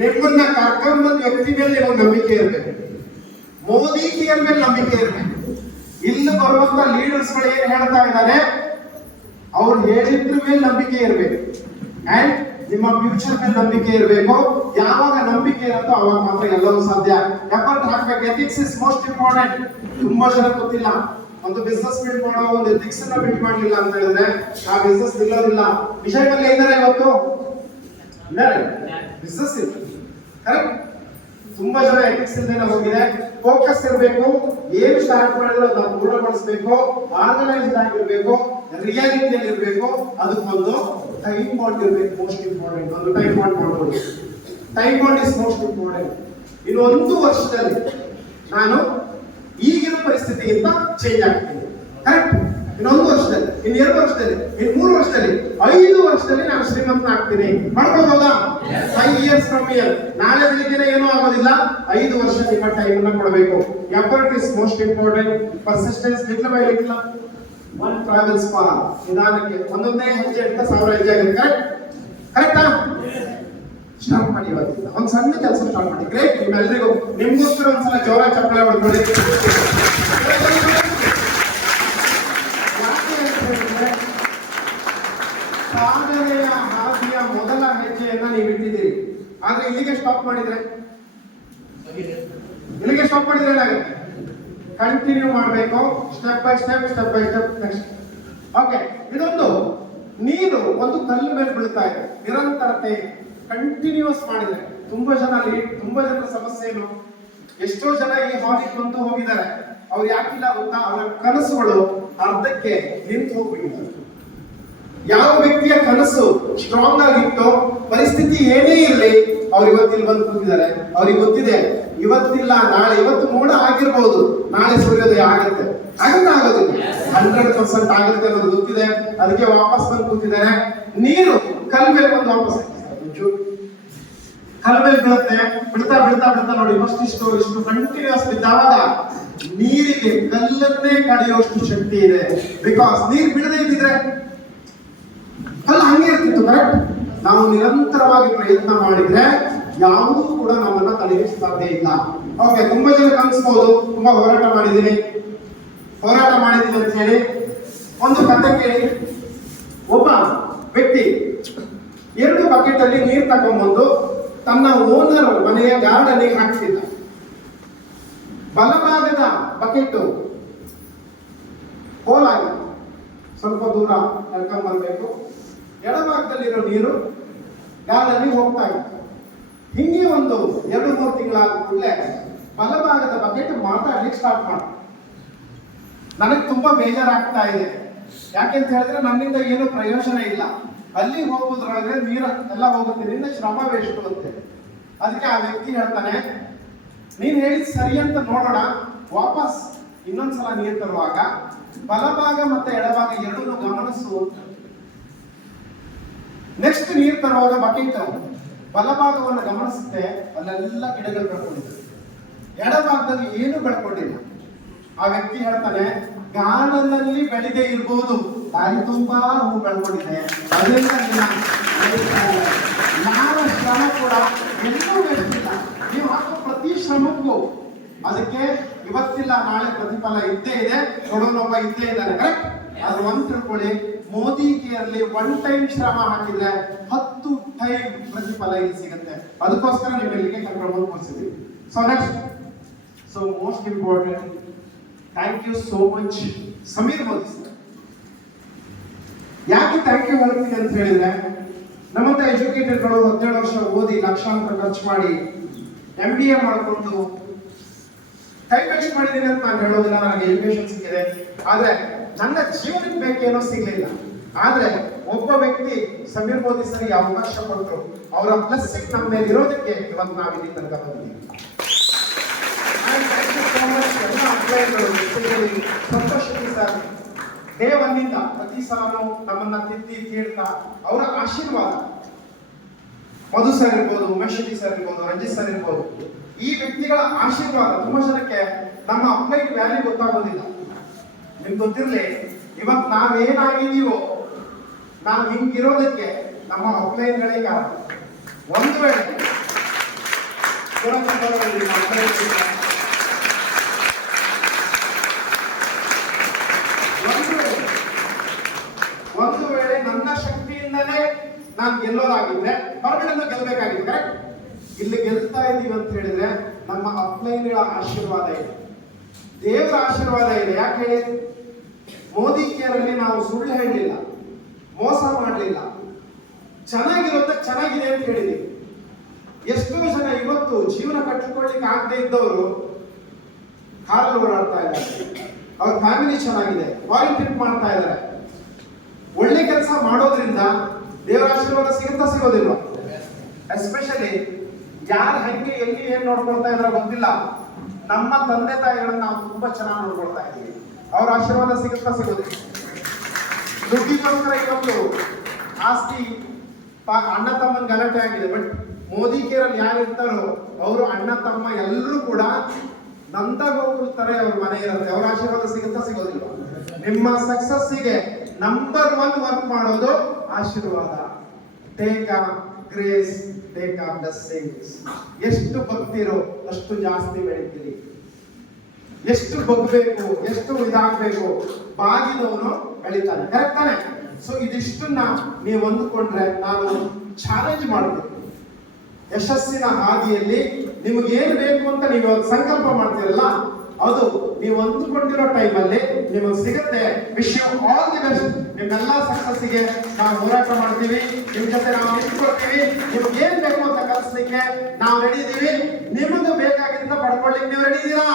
ನಿಮ್ಮನ್ನ ಕರ್ಕೊಂಡ್ ವ್ಯಕ್ತಿ ಮೇಲೆ ನಿಮಗೆ ನಂಬಿಕೆ ಇರಬೇಕು. ಮೋದಿ ಜಿಯರ ಮೇಲೆ ನಂಬಿಕೆ ಇರಬೇಕು. ಇಲ್ಲಿ ಬರುವಂತ ಲೀಡರ್ಸ್ಗಳು ಏನ್ ಹೇಳ್ತಾ ಇದ್ದಾರೆ ಅವ್ರು ಹೇಳಿದ್ರ ಮೇಲೆ ನಂಬಿಕೆ ಇರಬೇಕು. ಅಂಡ್ ನಿಮ್ಮ ಫ್ಯೂಚರ್ ಮೇಲೆ ನಂಬಿಕೆ ಇರಬೇಕು. ಯಾವಾಗ ನಂಬಿಕೆ ಇರುತ್ತೋ ಅವಾಗ ಮಾತ್ರ ಎಲ್ಲವೂ ಸಾಧ್ಯ. ಎಫರ್ಟ್ ಹಾಕ್ಬೇಕು. Ethics is most important. ತುಂಬಾ ಜನ ಗೊತ್ತಿಲ್ಲ. ಒಂದು ಬಿಸ್ನೆಸ್ ಬಿಲ್ಡ್ ಮಾಡೋ ಒಂದು ಎಥಿಕ್ಸ್ ಅನ್ನ ಬಿಲ್ಡ್ ಮಾಡಲಿಲ್ಲ ಅಂತ ಹೇಳಿದ್ರೆ ಆ ಬಿಸ್ನೆಸ್ ನಿಲ್ಲೋದಿಲ್ಲ. ವಿಷಯದಲ್ಲಿ ಇದ್ದಾರೆ ಇವತ್ತು ಬಿಸ್ನೆಸ್ ಇದೆ ಕರೆಕ್ಟ್. ತುಂಬಾ ಜನ ಎಥಿಕ್ಸ್ ಇಲ್ದೇನೆ ಹೋಗಿದೆ. ಫೋಕಸ್ ಇರಬೇಕು. ಏನು ಸ್ಟಾರ್ಟ್ ಮಾಡಿದ್ರೆ ಅದನ್ನ ಪೂರ್ಣಗೊಳಿಸಬೇಕು. ಆರ್ಗನೈಸ್ಡ್ ಆಗಿರ್ಬೇಕು, ರಿಯಾಲಿಟಿಯಲ್ಲಿ ಇರಬೇಕು. ಅದಕ್ಕೊಂದು ಟೈಮ್ ಬಾಂಡ್ ಇರಬೇಕು. ಮೋಸ್ಟ್ ಇಂಪಾರ್ಟೆಂಟ್ ಒಂದು ಟೈಮ್ ಬಾಂಡ್ ಮಾಡ್ಬೋದು. Time bond is most important. ಇನ್ನು 1 ವರ್ಷದಲ್ಲಿ ನಾನು ಈಗಿನ ಪರಿಸ್ಥಿತಿಗಿಂತ ಚೇಂಜ್ ಆಗ್ತೀನಿ. ಕರೆಕ್ಟ್. ಇನ್ನು 1 ವರ್ಷದಲ್ಲಿ, ಇನ್ನು 2 ವರ್ಷದಲ್ಲಿ, ಇನ್ನು 3 ವರ್ಷದಲ್ಲಿ, 5 ವರ್ಷದಲ್ಲಿ ನಾನು ಶ್ರೀಮಂತ ಆಗ್ತೀನಿ. ಮಾಡ್ಕೋಬಹುದಾ? 5 years from here. ನಾಳೆ ಬೆಳಿಗ್ಗೆ ಏನೂ ಆಗೋದಿಲ್ಲ. 5 ವರ್ಷ ನಿಮ್ಮ ಟೈಮ್ ಅನ್ನ ಕೊಡಬೇಕು. Effort is most important. Persistence little by little one travels for. ನಿಧಾನಕ್ಕೆ ಒಂದೊಂದೇ ಹೆಜ್ಜೆ ಇಡ್ತಾ 1000 ಹೆಜ್ಜೆ ಆಗುತ್ತೆ. ಕರೆಕ್ಟಾ? ಸ್ಟಾರ್ಟ್ ಮಾಡಿ. ಇವತ್ತಿಂದ ಒಂದು ಸಣ್ಣ ಕೆಲಸ ಸ್ಟಾರ್ಟ್ ಮಾಡಿ. ಗ್ರೇಟ್. ನಿಮ್ಮೆಲ್ಲರಿಗೂ ನಿಮ್ಗೋಸ್ಕರ ಒಂದ್ಸಲ ಜೋರ ಚಪ್ಪಳೆ ಹೊಡೆದ್ಕೊಳ್ಳಿ. ಸಾಧನೆಯ ಹಾದಿಯ ಮೊದಲ ಹೆಜ್ಜೆಯನ್ನ ನೀವು ಇಟ್ಟಿದ್ದೀರಿ. ಆದ್ರೆ ಇಲ್ಲಿಗೆ ಸ್ಟಾಪ್ ಮಾಡಿದ್ರೆ ಏನಾಗುತ್ತೆ? ಕಂಟಿನ್ಯೂ ಮಾಡಬೇಕು. Step by step next. Okay. ಇದೊಂದು ನೀರು ಒಂದು ಕಲ್ಲು ಮೇಲೆ ಬೀಳ್ತಾ ಇದೆ. ನಿರಂತರತೆ ಕಂಟಿನ್ಯೂಸ್ ಮಾಡಿದ್ರೆ ತುಂಬಾ ಜನರ ಸಮಸ್ಯೆ ಏನು? ಎಷ್ಟೋ ಜನ ಈ ಹಾಲಿಗೆ ಬಂದು ಹೋಗಿದ್ದಾರೆ. ಅವ್ರು ಯಾಕಿಲ್ಲ ಗೊತ್ತಾ? ಅವರ ಕನಸುಗಳು ಅರ್ಧಕ್ಕೆ ನಿಂತು ಹೋಗ್ಬಿಟ್ಟಿದ್ದಾರೆ. ಯಾವ ವ್ಯಕ್ತಿಯ ಕನಸು ಸ್ಟ್ರಾಂಗ್ ಆಗಿತ್ತು, ಪರಿಸ್ಥಿತಿ ಏನೇ ಇರಲಿ, ಅವ್ರು ಇವತ್ತಿಲ್ಲಿ ಬಂದು ಕೂತಿದ್ದಾರೆ. ಅವ್ರಿಗೆ ಗೊತ್ತಿದೆ ಇವತ್ತಿಲ್ಲ ನಾಳೆ, ಇವತ್ತು ಮೋಡ ಆಗಿರ್ಬೋದು, ನಾಳೆ ಸೂರ್ಯೋದಯ ಆಗುತ್ತೆ. ಆಗೋದಿಲ್ಲ, 100% ಆಗುತ್ತೆ ಅನ್ನೋದು ಗೊತ್ತಿದೆ. ಅದಕ್ಕೆ ವಾಪಸ್ ಬಂದು ಕೂತಿದ್ದಾರೆ. ನೀರು ಕಲ್ ಮೇಲೆ ಬಂದು ವಾಪಸ್ ಕಲ್ ಮೇಲೆ ಬೀಳುತ್ತೆ. ಬಿಡ್ತಾ ನೋಡಿ ಇಷ್ಟು ಕಂಟಿನ್ಯೂಸ್ ಬಿದ್ದಾವಾಗ ನೀರಿಗೆ ಕಲ್ಲನ್ನೇ ಕಡಿಯುವಷ್ಟು ಶಕ್ತಿ ಇದೆ. ಬಿಕಾಸ್ ನೀರು ಬಿಡದೇ ಇದ್ದಿದ್ರೆ ಕಲ್ಲು ಹಂಗೆ ಇರ್ತಿತ್ತು. ಕರೆಕ್ಟ್. ನಾವು ನಿರಂತರವಾಗಿ ಪ್ರಯತ್ನ ಮಾಡಿದ್ರೆ ಯಾವುದೂ ಕೂಡ ನಮ್ಮನ್ನ ತಡೆಯಲಿಕ್ಕೆ ಸಾಧ್ಯ ಇಲ್ಲ. ಓಕೆ. ತುಂಬಾ ಜನ ಕನ್ಸ್ಬೋದು ತುಂಬಾ ಹೋರಾಟ ಮಾಡಿದ್ದೀನಿ ಅಂತ ಹೇಳಿ. ಒಂದು ಕಥೆ ಕೇಳಿ. ಒಬ್ಬ ವ್ಯಕ್ತಿ 2 ಬಕೆಟ್ ಅಲ್ಲಿ ನೀರು ತಗೊಂಡ್ಬಂದು ತನ್ನ ಓನರ್ ಮನೆಯ ಗಾರ್ಡನ್ಗೆ ಹಾಕ್ತಿದ್ದ. ಬಲಭಾಗದ ಬಕೆಟ್ ಹೋಲಾಗಿ ಸ್ವಲ್ಪ ದೂರ ಎಳ್ಕೊಂಡ್ ಬರ್ಬೇಕು. ಎಡಭಾಗದಲ್ಲಿರೋ ನೀರು ಗಾರ್ಡನ್ಗೆ ಹೋಗ್ತಾ ಇತ್ತು. ಹಿಂಗೆ ಒಂದು 2-3 ತಿಂಗಳಾದ ಕೂಡಲೇ ಬಲಭಾಗದ ಬಕೆಟ್ ಮಾತಾಡ್ಲಿಕ್ಕೆ ಸ್ಟಾರ್ಟ್ ಮಾಡ. ನನಗೆ ತುಂಬಾ ಬೇಜಾರಾಗ್ತಾ ಇದೆ. ಯಾಕೆಂತ ಹೇಳಿದ್ರೆ ನನ್ನಿಂದ ಏನು ಪ್ರಯೋಜನ ಇಲ್ಲ. ಅಲ್ಲಿ ಹೋಗೋದ್ರೊಳಗೆ ನೀರು ಎಲ್ಲ ಹೋಗುತ್ತೆ, ನಿನ್ನ ಶ್ರಮ ವೇಸ್ಟ್ ಅಂತೆ. ಅದಕ್ಕೆ ಆ ವ್ಯಕ್ತಿ ಹೇಳ್ತಾನೆ, ನೀನ್ ಹೇಳಿದ್ ಸರಿ ಅಂತ ನೋಡೋಣ, ವಾಪಸ್ ಇನ್ನೊಂದ್ಸಲ ನೀರು ತರುವಾಗ ಬಲಭಾಗ ಮತ್ತೆ ಎಡಭಾಗ ಎರಡನ್ನೂ ಗಮನಿಸು. ನೆಕ್ಸ್ಟ್ ನೀರು ತರುವಾಗ ಬಕೆಟ್ ಬಲಭಾಗವನ್ನು ಗಮನಿಸುತ್ತೆ. ಅಲ್ಲೆಲ್ಲ ಗಿಡಗಳು ಬೆಳ್ಕೊಂಡಿದೆ, ಎಡಭಾಗದಲ್ಲಿ ಏನು ಬೆಳ್ಕೊಂಡಿಲ್ಲ. ಆ ವ್ಯಕ್ತಿ ಹೇಳ್ತಾನೆ, ಗಾರ್ಡನ್ನಲ್ಲಿ ಬೆಳೆದೇ ಇರ್ಬೋದು, ದಾರಿ ತುಂಬಾ ಹೂ ಬೆಳ್ಕೊಂಡಿದೆ, ಅದರಿಂದ ಯಾರ ಶ್ರಮ ಕೂಡ ಎಲ್ಲೂ ಬೆಳೆದಿಲ್ಲ. ನೀವು ಹಾಕೋ ಪ್ರತಿ ಶ್ರಮಕ್ಕೂ ಅದಕ್ಕೆ ಇವತ್ತಿಲ್ಲ ನಾಳೆ ಪ್ರತಿಫಲ ಇದ್ದೇ ಇದೆ, ಕೊಡೋನೊಬ್ಬ ಇದ್ದೇ ಇದ್ದಾನೆ. ಕರೆಕ್ಟ್. ಅದು ಒಂದು ತಿಳ್ಕೊಳ್ಳಿ, ಮೋದಿ ಕೇರ್ಲಿ 1 ಟೈಮ್ ಶ್ರಮ ಹಾಕಿದ್ರೆ 10 ಟೈಮ್ ಪ್ರತಿಫಲ ಇಲ್ಲಿ ಸಿಗುತ್ತೆ. ಅದಕ್ಕೋಸ್ಕರ ನೀವು ಇಲ್ಲಿಗೆ ಕರ್ಕೊಂಡು ಕೊಡ್ಸಿದ್ವಿ. So next, so most important, thank you so much Sameer Modi sir. ಯಾಕೆ ಥ್ಯಾಂಕ್ ಯು ಹೇಳ್ತೀನಿ ಅಂತ ಹೇಳಿದ್ರೆ, ನಮ್ಮಂತ ಎಜುಕೇಟೆಡ್ಗಳು 17 ವರ್ಷ ಓದಿ ಲಕ್ಷಾಂತರ ಖರ್ಚು ಮಾಡಿ MBA ಮಾಡಿಕೊಂಡು ಟೈಮ್ ವೇಸ್ಟ್ ಮಾಡಿದ್ದೀನಿ ಅಂತ ನಾನು ಹೇಳೋದಿಲ್ಲ. ನನಗೆ ಎಜುಕೇಶನ್ ಸಿಕ್ಕಿದೆ, ಆದ್ರೆ ನನ್ನ ಜೀವನಕ್ಕೆ ಬೇಕೇನೋ ಸಿಗ್ಲಿಲ್ಲ. ಆದ್ರೆ ಒಬ್ಬ ವ್ಯಕ್ತಿ ಸಮೀರ್ ಮೋದಿ ಸರಿಗೆ ಅವಕಾಶ ಕೊಟ್ಟರು. ಅವರ ಬ್ಲೆಸ್ಸಿಂಗ್ ನಮ್ಮ ಮೇಲೆ ಇರೋದಕ್ಕೆ ಇವತ್ತು ನಾವಿಲ್ಲಿ ತನಕ ಬಂದಿದ್ದೀವಿ. ಅಪ್ಲೈಗಳು ಸಂತೋಷ್ ಶೆಟ್ಟಿ ಸರ್ ಡೇ ಒನ್ನಿಂದ ಪ್ರತಿ ಸಲನೂ ನಮ್ಮನ್ನ ತಿದ್ದಿ ತೀಡ್ತಾ ಅವರ ಆಶೀರ್ವಾದ, ಮಧು ಸರ್ ಇರ್ಬೋದು, ಉಮೇಶ್ ಶೆಟ್ಟಿ ಸರ್ ಇರ್ಬೋದು, ರಂಜಿತ್ ಸರ್ ಇರ್ಬೋದು, ಈ ವ್ಯಕ್ತಿಗಳ ಆಶೀರ್ವಾದ ತುಂಬಾ ಜನಕ್ಕೆ ನಮ್ಮ ಅಪ್ಲೈನ್ ವ್ಯಾಲ್ಯೂ ಗೊತ್ತಾಗೋದಿಲ್ಲ. ನಿಮ್ಗೆ ಗೊತ್ತಿರ್ಲಿ, ಇವತ್ತು ನಾವೇನಾಗಿದೀವೋ ನಾವು ಹಿಂಗಿರೋದಕ್ಕೆ ನಮ್ಮ ಅಪ್ಲೈನ್ಗಳೇ ಕಾರಣ. ಒಂದು ವೇಳೆ ಒಂದು ವೇಳೆ ನನ್ನ ಶಕ್ತಿಯಿಂದಲೇ ನಾನು ಗೆಲ್ಲೋದಾಗಿದ್ರೆ ಹೊರಗಡೆಯಿಂದ ಗೆಲ್ಲಬೇಕಾಗಿತ್ತು. ಕರೆಕ್ಟ್? ಇಲ್ಲಿ ಗೆಲ್ತಾ ಇದೀವಿ ಅಂತ ಹೇಳಿದ್ರೆ ನಮ್ಮ ಅಪ್ಲೈನ್ಗಳ ಆಶೀರ್ವಾದ ಇದೆ, ದೇವರ ಆಶೀರ್ವಾದ ಇದೆ. ಯಾಕೆ ಹೇಳಿ? ಮೋದಿ ಕೇರಲ್ಲಿ ನಾವು ಸುಳ್ಳು ಹೇಳಲಿಲ್ಲ, ಮೋಸ ಮಾಡಲಿಲ್ಲ, ಚೆನ್ನಾಗಿರುತ್ತೆ ಚೆನ್ನಾಗಿದೆ ಅಂತ ಹೇಳಿದೀವಿ. ಎಷ್ಟೋ ಜನ ಇವತ್ತು ಜೀವನ ಕಟ್ಟಿಕೊಳ್ಳಿಕ್ಕೆ ಆಗದೆ ಇದ್ದವರು ಕಾರಲ್ಲಿ ಓಡಾಡ್ತಾ ಇದ್ದಾರೆ, ಅವ್ರ ಫ್ಯಾಮಿಲಿ ಚೆನ್ನಾಗಿದೆ, ಫಾರಿನ್ ಟ್ರಿಪ್ ಮಾಡ್ತಾ ಇದ್ದಾರೆ. ಒಳ್ಳೆ ಕೆಲಸ ಮಾಡೋದ್ರಿಂದ ದೇವರ ಆಶೀರ್ವಾದ ಸಿಗುತ್ತಾ ಸಿಗೋದಿಲ್ವಾ? ಎಸ್ಪೆಷಲಿ ಯಾರು ಹೆಂಗೆ ಎಲ್ಲಿ ಏನ್ ನೋಡ್ಕೊಳ್ತಾ ಇದಾರೆ ಗೊತ್ತಿಲ್ಲ, ನಮ್ಮ ತಂದೆ ತಾಯಿಗಳನ್ನ ನಾವು ತುಂಬಾ ಚೆನ್ನಾಗಿ ನೋಡ್ಕೊಳ್ತಾ ಇದ್ದೀವಿ, ಅವ್ರ ಆಶೀರ್ವಾದ ಸಿಗುತ್ತಾ ಸಿಗೋದಿಲ್ಲ. ದುಡ್ಡಿಗೋಸ್ಕರ ಇವತ್ತು ಆಸ್ತಿ ಅಣ್ಣ ತಮ್ಮನ ಗಲಾಟೆ ಆಗಿದೆ. ಬಟ್ ಮೋದಿ ಕೇರಲ್ಲಿ ಯಾರು ಇರ್ತಾರೋ ಅವರು ಅಣ್ಣ ತಮ್ಮ ಎಲ್ಲರೂ ಕೂಡ ನಂದ ಗೋಕುಲ್ ತರ ಅವ್ರ ಮನೆ ಇರುತ್ತೆ, ಅವ್ರ ಆಶೀರ್ವಾದ ಸಿಗುತ್ತಾ ಸಿಗೋದಿಲ್ಲ. ನಿಮ್ಮ ಸಕ್ಸಸ್ಸಿಗೆ ನಂಬರ್ 1 ವರ್ಕ್ ಮಾಡೋದು ಆಶೀರ್ವಾದ. ಟೇಕ್ ಆ ಗ್ರೇಸ್, ಟೇಕ್ ಆ ಬ್ಲೆಸ್ಸಿಂಗ್ಸ್. ಎಷ್ಟು ಬಗ್ತಿರೋ ಅಷ್ಟು ಜಾಸ್ತಿ ಬೆಳಿತೀರಿ. ಎಷ್ಟು ಬಗ್ಬೇಕು, ಎಷ್ಟು ಇದಾಗಬೇಕು, ಬಾಗಿದವನು ಬೆಳಿತಾನೆ. ಕರೆಕ್ಟ್ ತಾನೆ? ಸೊ ಇದಿಷ್ಟನ್ನ ನೀವು ಅಂದುಕೊಂಡ್ರೆ ನಾನು ಚಾಲೆಂಜ್ ಮಾಡಬೇಕು. ಯಶಸ್ಸಿನ ಹಾದಿಯಲ್ಲಿ ನಿಮಗೇನು ಬೇಕು ಅಂತ ನೀವು ಸಂಕಲ್ಪ ಮಾಡ್ತೀರಲ್ಲ, ಅದು ನೀವು ಅಂದುಕೊಂಡಿರೋ ಟೈಮಲ್ಲಿ ನಿಮಗೆ ಸಿಗುತ್ತೆ. Wish you all the best. ನಿಮ್ಮೆಲ್ಲ ಸಕ್ಸಸ್ಸಿಗೆ ನಾವು ಹೋರಾಟ ಮಾಡ್ತೀವಿ, ನಿಮ್ ಜೊತೆ ನಾವು ನಿಂತ್ಕೊಳ್ತೀವಿ. ನಿಮ್ಗೆ ಏನ್ ಬೇಕು ಅಂತ ಕಲಿಸ್ಲಿಕ್ಕೆ ನಾವು ರೆಡಿ ಇದೀವಿ. ನಿಮ್ಮದು ಬೇಕಾಗಿದ್ದ ಪಡ್ಕೊಳ್ಳಿಕ್ಕೆ ನೀವು ರೆಡಿ ಇದ್ದೀರಾ?